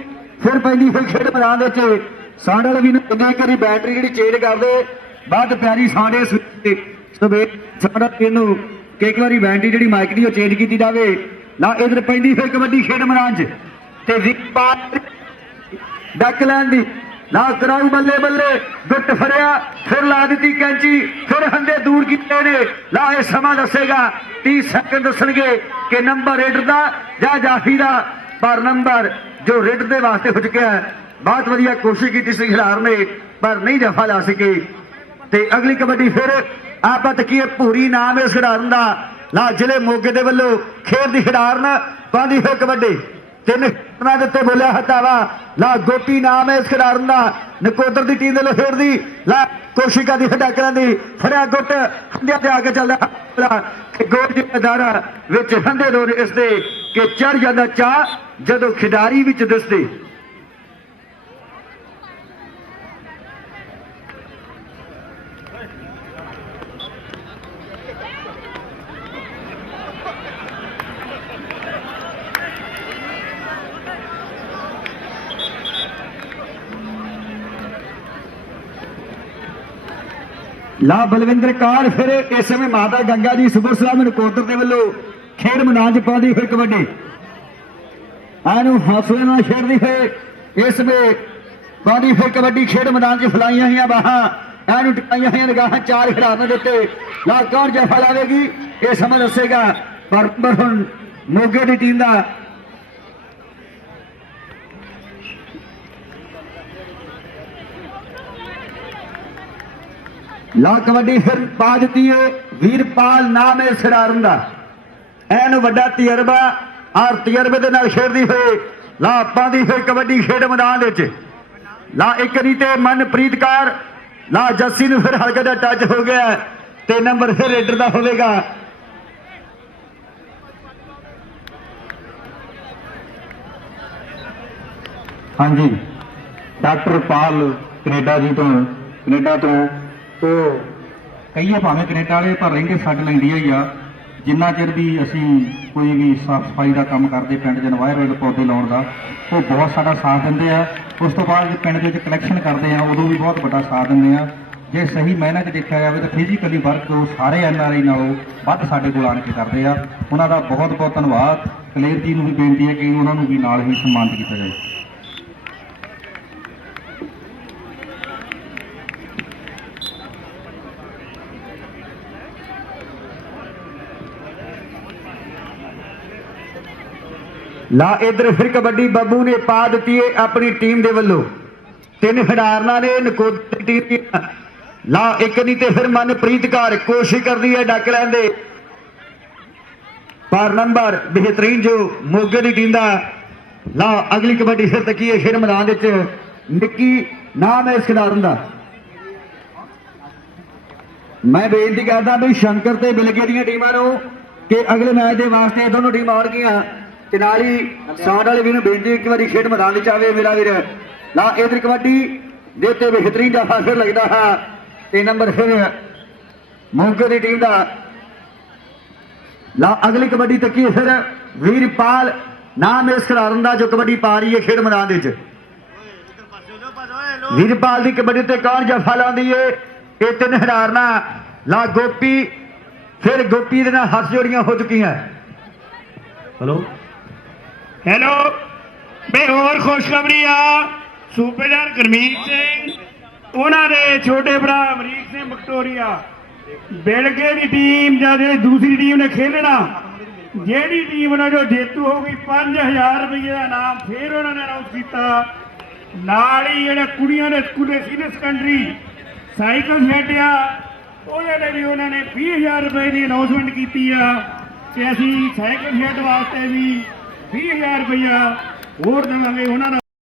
ਫਿਰ ਪੈਂਦੀ ਹੋਈ ਖੇਡ ਮੈਦਾਨ ਵਿੱਚ। ਸਾਂਡ ਵਾਲੇ ਵੀ ਨੂੰ ਕਰੀ ਬੈਟਰੀ ਜਿਹੜੀ ਚੇਂਜ ਕਰਦੇ ਬਾਅਦ ਪਿਆਰੀ ਸਾਂਡੇ ਸਵੇ ਸਾਡਾ ਇਹਨੂੰ ਕਿ ਵਾਰੀ ਬੈਟਰੀ ਜਿਹੜੀ ਮਾਈਕ ਦੀ ਉਹ ਚੇਂਜ ਕੀਤੀ ਜਾਵੇ। ਲਾ ਇਧਰ ਪੈਂਦੀ ਹੋਈ ਕਬੱਡੀ ਖੇਡ ਮੈਦਾਨ 'ਚ। ਤੇ ਵੀਪਾਲ ਡੱਕ ਲੈਣ ਦੀ। ਲਾ ਕਰਾਉ ਬੱਲੇ ਬੱਲੇ, ਗੁੱਟ ਫੜਿਆ, ਫਿਰ ਲਾ ਦਿੱਤੀ ਕੈਂਚੀ, ਫਿਰ ਹੰਡੇ ਦੂਰ ਕੀਤੇ ਨੇ। ਲਾ ਇਹ ਸਮਾਂ ਦੱਸੇਗਾ 30 ਸੈਕਿੰਡ ਦੱਸਣਗੇ ਕਿ ਨੰਬਰ ਰੇਡਰ ਦਾ ਜਾਂ ਜਾਫੀ ਦਾ। ਪਰ ਨੰਬਰ ਜੋ ਰੇਡਰ ਦੇ ਵਾਸਤੇ ਹੋ ਚੁੱਕਿਆ ਬਹੁਤ ਵਧੀਆ ਕੋਸ਼ਿਸ਼ ਕੀਤੀ ਸੀ ਖਿਲਾਰ ਨੇ, ਪਰ ਨਹੀਂ ਜਫਾ ਲਾ ਸਕੇ। ਤੇ ਅਗਲੀ ਕਬੱਡੀ ਫਿਰ ਆਪਾਂ ਤੱਕੀਏ ਪੂਰੀ ਨਾਮ ਇਸ ਖਿਡਾਰਨ ਦਾ। ਲਾ ਜ਼ਿਲ੍ਹੇ ਮੋਗੇ ਦੇ ਵੱਲੋਂ ਖੇਡ ਦੀ ਖਿਡਾਰਨ ਪਾਉਂਦੀ ਹੋਈ ਕਬੱਡੀ। ਤਿੰਨ ਖਿਡਾਰਨਾਂ ਦੇ ਉੱਤੇ ਬੋਲਿਆ ਹਟਾਵਾ। ਲਾ ਗੋਪੀ ਨਾਮ ਹੈ ਇਸ ਖਿਡਾਰਨ ਦਾ। ਨਕੋਦਰ ਦੀ ਟੀਮ ਦੇ ਲਈ ਖੇਡਦੀ ਲਾ ਕੋਸ਼ਿਕਾ ਦੀ ਹਟਾਕਰਾਂ ਦੀ ਫੜਿਆ ਗੁੱਟ। ਹੰਦਿਆਂ ਤੇ ਆ ਕੇ ਚੱਲਦਾ ਗੋਲ ਜ਼ਿੰਮੇਦਾਰਾ ਵਿੱਚ ਹੰਦੇ ਦੋ ਇਸ ਦੇ ਕਿ ਚੜ ਜਾਂਦਾ ਚਾਹ ਜਦੋਂ ਖਿਡਾਰੀ ਵਿੱਚ ਦਿਸਦੇ। ਲਾ ਬਲਵਿੰਦਰ ਕਾਲ ਫਿਰ ਇਸ ਸਮੇਂ ਮਾਤਾ ਗੰਗਾ ਜੀ ਸੁਬਰ ਸਲਾਮ ਨਕੋਦਰ ਦੇ ਵੱਲੋਂ ਖੇਡ ਮੈਦਾਨ ਚ ਪਾਉਂਦੀ ਹੋਈ ਕਬੱਡੀ। ਆਨੂੰ ਹੌਸਲੇ ਨਾਲ ਖੇਡਦੀ ਫਿਰ ਇਸ ਸਮੇਂ ਪਾਉਂਦੀ ਫਿਰ ਕਬੱਡੀ ਖੇਡ ਮੈਦਾਨ ਚ ਫਲਾਈਆਂ ਹੋਈਆਂ ਬਾਹਾਂ ਇਹਨੂੰ ਟਿਕਾਈਆਂ ਹੋਈਆਂ ਨਿਗਾਹਾਂ ਚਾਰ ਖਿਡਾਰਨ ਦੇ ਉੱਤੇ। ਲਾ ਕੌਣ ਜਫਾ ਲਾਵੇਗੀ, ਇਹ ਸਮਝ ਦੱਸੇਗਾ। ਪਰ ਪਰ ਹੁਣ ਮੋਗੇ ਦੀ ਟੀਮ ਦਾ ਲਾ ਕਬੱਡੀ ਫਿਰ ਪਾ ਦਿੱਤੀ ਏ। ਵੀਰਪਾਲ ਨਾਮ ਹੈ ਖਿਡਾਰਨ ਦਾ। ਐਨ ਵੱਡਾ ਤਜਰਬਾ ਔਰ ਤਜਰਬੇ ਦੇ ਨਾਲ ਖੇਡਦੀ ਹੋਏ। ਲਾ ਪਾਉਂਦੀ ਹੋਈ ਕਬੱਡੀ ਖੇਡ ਮੈਦਾਨ ਵਿੱਚ। ਲਾ ਇੱਕ ਨਹੀਂ ਤੇ ਮਨਪ੍ਰੀਤ ਕੌਰ, ਲਾ ਜੱਸੀ ਨੂੰ ਫਿਰ ਹਲਕੇ ਦਾ ਟੱਚ ਹੋ ਗਿਆ। ਤੇ ਨੰਬਰ ਫਿਰ ਰੇਡਰ ਦਾ ਹੋਵੇਗਾ। ਹਾਂਜੀ। ਡਾਕਟਰ ਪਾਲ ਕੈਨੇਡਾ ਜੀ ਤੋਂ, ਕੈਨੇਡਾ ਤੋਂ ਉਹ ਕਈਏ ਭਾਵੇਂ ਕੈਨੇਡਾ ਵਾਲੇ, ਪਰ ਰਹਿੰਦੇ ਸਾਡੇ ਨਾਲ ਇੰਡੀਆ ਹੀ ਆ। ਜਿੰਨਾ ਚਿਰ ਵੀ ਅਸੀਂ ਕੋਈ ਵੀ ਸਾਫ਼ ਸਫ਼ਾਈ ਦਾ ਕੰਮ ਕਰਦੇ, ਪਿੰਡ ਦੇ ਇਨਵਾਇਰਨਮੈਂਟ ਪੌਦੇ ਲਾਉਣ ਦਾ, ਉਹ ਬਹੁਤ ਸਾਡਾ ਸਾਥ ਦਿੰਦੇ ਆ। ਉਸ ਤੋਂ ਬਾਅਦ ਜੇ ਪਿੰਡ ਦੇ ਵਿੱਚ ਕਲੈਕਸ਼ਨ ਕਰਦੇ ਆ, ਉਦੋਂ ਵੀ ਬਹੁਤ ਵੱਡਾ ਸਾਥ ਦਿੰਦੇ ਆ। ਜੇ ਸਹੀ ਮਿਹਨਤ ਦੇਖਿਆ ਜਾਵੇ ਤਾਂ ਫਿਜ਼ੀਕਲੀ ਵਰਕ ਉਹ ਸਾਰੇ ਐਨਆਰਆਈ ਨਾਲੋਂ ਵੱਧ ਸਾਡੇ ਕੋਲ ਆਣ ਕੇ ਕਰਦੇ ਆ। ਉਹਨਾਂ ਦਾ ਬਹੁਤ ਬਹੁਤ ਧੰਨਵਾਦ। ਕਲੇਰ ਜੀ ਨੂੰ ਵੀ ਬੇਨਤੀ ਹੈ ਕਿ ਉਹਨਾਂ ਨੂੰ ਵੀ ਨਾਲ ਹੀ ਸਨਮਾਨਿਤ ਕੀਤਾ ਜਾਵੇ। ਲਾ ਇਧਰ ਫਿਰ ਕਬੱਡੀ ਬੱਬੂ ਨੇ ਪਾ ਦਿੱਤੀ ਏ ਆਪਣੀ ਟੀਮ ਦੇ ਵੱਲੋਂ। ਤਿੰਨ ਖਿਡਾਰਨਾਂ ਨੇ ਨਕੋਦਰ ਟੀਮ ਦੀਆਂ ਲਾ ਇੱਕ ਨਹੀਂ ਤੇ ਫਿਰ ਮਨਪ੍ਰੀਤ ਕੌਰ ਕੋਸ਼ਿਸ਼ ਕਰਦੀ ਹੈ ਡੱਕ ਲੈਣ ਪਰ ਨੰਬਰ ਬਿਹਤਰੀਨ ਜੋ ਮੋਗੇ ਦੀ ਟੀਮ ਦਾ। ਲਾ ਅਗਲੀ ਕਬੱਡੀ ਫਿਰ ਤੱਕੀ ਹੈ ਖੇਡ ਮੈਦਾਨ ਵਿੱਚ। ਨਿੱਕੀ ਨਾਮ ਹੈ ਇਸ ਖਿਡਾਰਨ ਦਾ। ਮੈਂ ਬੇਨਤੀ ਕਰਦਾ ਵੀ ਸ਼ੰਕਰ ਤੇ ਬਿਲਗੇ ਦੀਆਂ ਟੀਮਾਂ ਨੂੰ ਕਿ ਅਗਲੇ ਮੈਚ ਦੇ ਵਾਸਤੇ ਦੋਨੋਂ ਟੀਮਾਂ ਆਉਣਗੀਆਂ। ਤੇ ਨਾਲ ਹੀ ਸਾਡ ਵਾਲੇ ਵੀ ਨੂੰ ਬੇਨਤੀ ਇੱਕ ਵਾਰੀ ਖੇਡ ਮੈਦਾਨ ਵਿੱਚ ਆਵੇ ਮੇਰਾ ਵੀਰ। ਲਾ ਇਧਰ ਕਬੱਡੀ ਦੇ ਉੱਤੇ ਬਿਹਤਰੀਨ ਦਾ ਫਿਰ ਲੱਗਦਾ ਹੈ। ਤੇ ਨੰਬਰ ਫਿਰ ਮੋਗੇ ਦੀ ਟੀਮ ਦਾ। ਲਾ ਅਗਲੀ ਕਬੱਡੀ ਤੱਕੀ ਫਿਰ ਵੀਰਪਾਲ। ਨਾਮ ਇਸ ਖਿਡਾਰਨ ਦਾ ਜੋ ਕਬੱਡੀ ਪਾ ਰਹੀ ਹੈ ਖੇਡ ਮੈਦਾਨ ਦੇ ਵਿੱਚ। ਵੀਰਪਾਲ ਦੀ ਕਬੱਡੀ ਤੇ ਕੌਣ ਜਫਾ ਲਾਉਂਦੀ ਏ? ਇਹ ਤਿੰਨ ਹਰਾਰਨਾ ਲਾ ਗੋਪੀ। ਫਿਰ ਗੋਪੀ ਦੇ ਨਾਲ ਹੱਥ ਜੋੜੀਆਂ ਹੋ ਚੁੱਕੀਆਂ। ਹੈਲੋ? ਹੈਲੋ ਬੇ ਹੋਰ ਖੁਸ਼ਖਬਰੀ ਆ ਸੂਬੇਦਾਰ ਗਰਮੀਤ ਸਿੰਘ, ਉਹਨਾਂ ਦੇ ਛੋਟੇ ਭਰਾ ਅਮਰੀਕ ਸਿੰਘ ਵਿਕਟੋਰੀਆ। ਬਿਲਗੇ ਦੀ ਟੀਮ ਜਾਂ ਜਿਹੜੀ ਦੂਸਰੀ ਟੀਮ ਨੇ ਖੇਲਣਾ, ਜਿਹੜੀ ਟੀਮ ਉਹਨਾਂ ਜੋ ਜੇਤੂ ਹੋਊਗੀ 5000 ਰੁਪਏ ਦਾ ਇਨਾਮ ਫੇਰ ਉਹਨਾਂ ਨੇ ਅਨਾਉਂਸ ਕੀਤਾ। ਨਾਲ ਹੀ ਜਿਹੜਾ ਕੁੜੀਆਂ ਦੇ ਸਕੂਲੇ ਸੀਨੀਅਰ ਸੈਕੰਡਰੀ ਸਾਈਕਲ ਛੇਟਿਆ ਉਹਦੇ ਲਈ ਵੀ ਉਹਨਾਂ ਨੇ 20000 ਰੁਪਏ ਦੀ ਅਨਾਉਂਸਮੈਂਟ ਕੀਤੀ ਆ ਕਿ ਅਸੀਂ ਸਾਈਕਲ ਸੈੱਟ ਵਾਸਤੇ ਵੀ 20000 ਰੁਪਇਆ ਹੋਰ ਦੇਵਾਂਗੇ ਉਹਨਾਂ ਦਾ।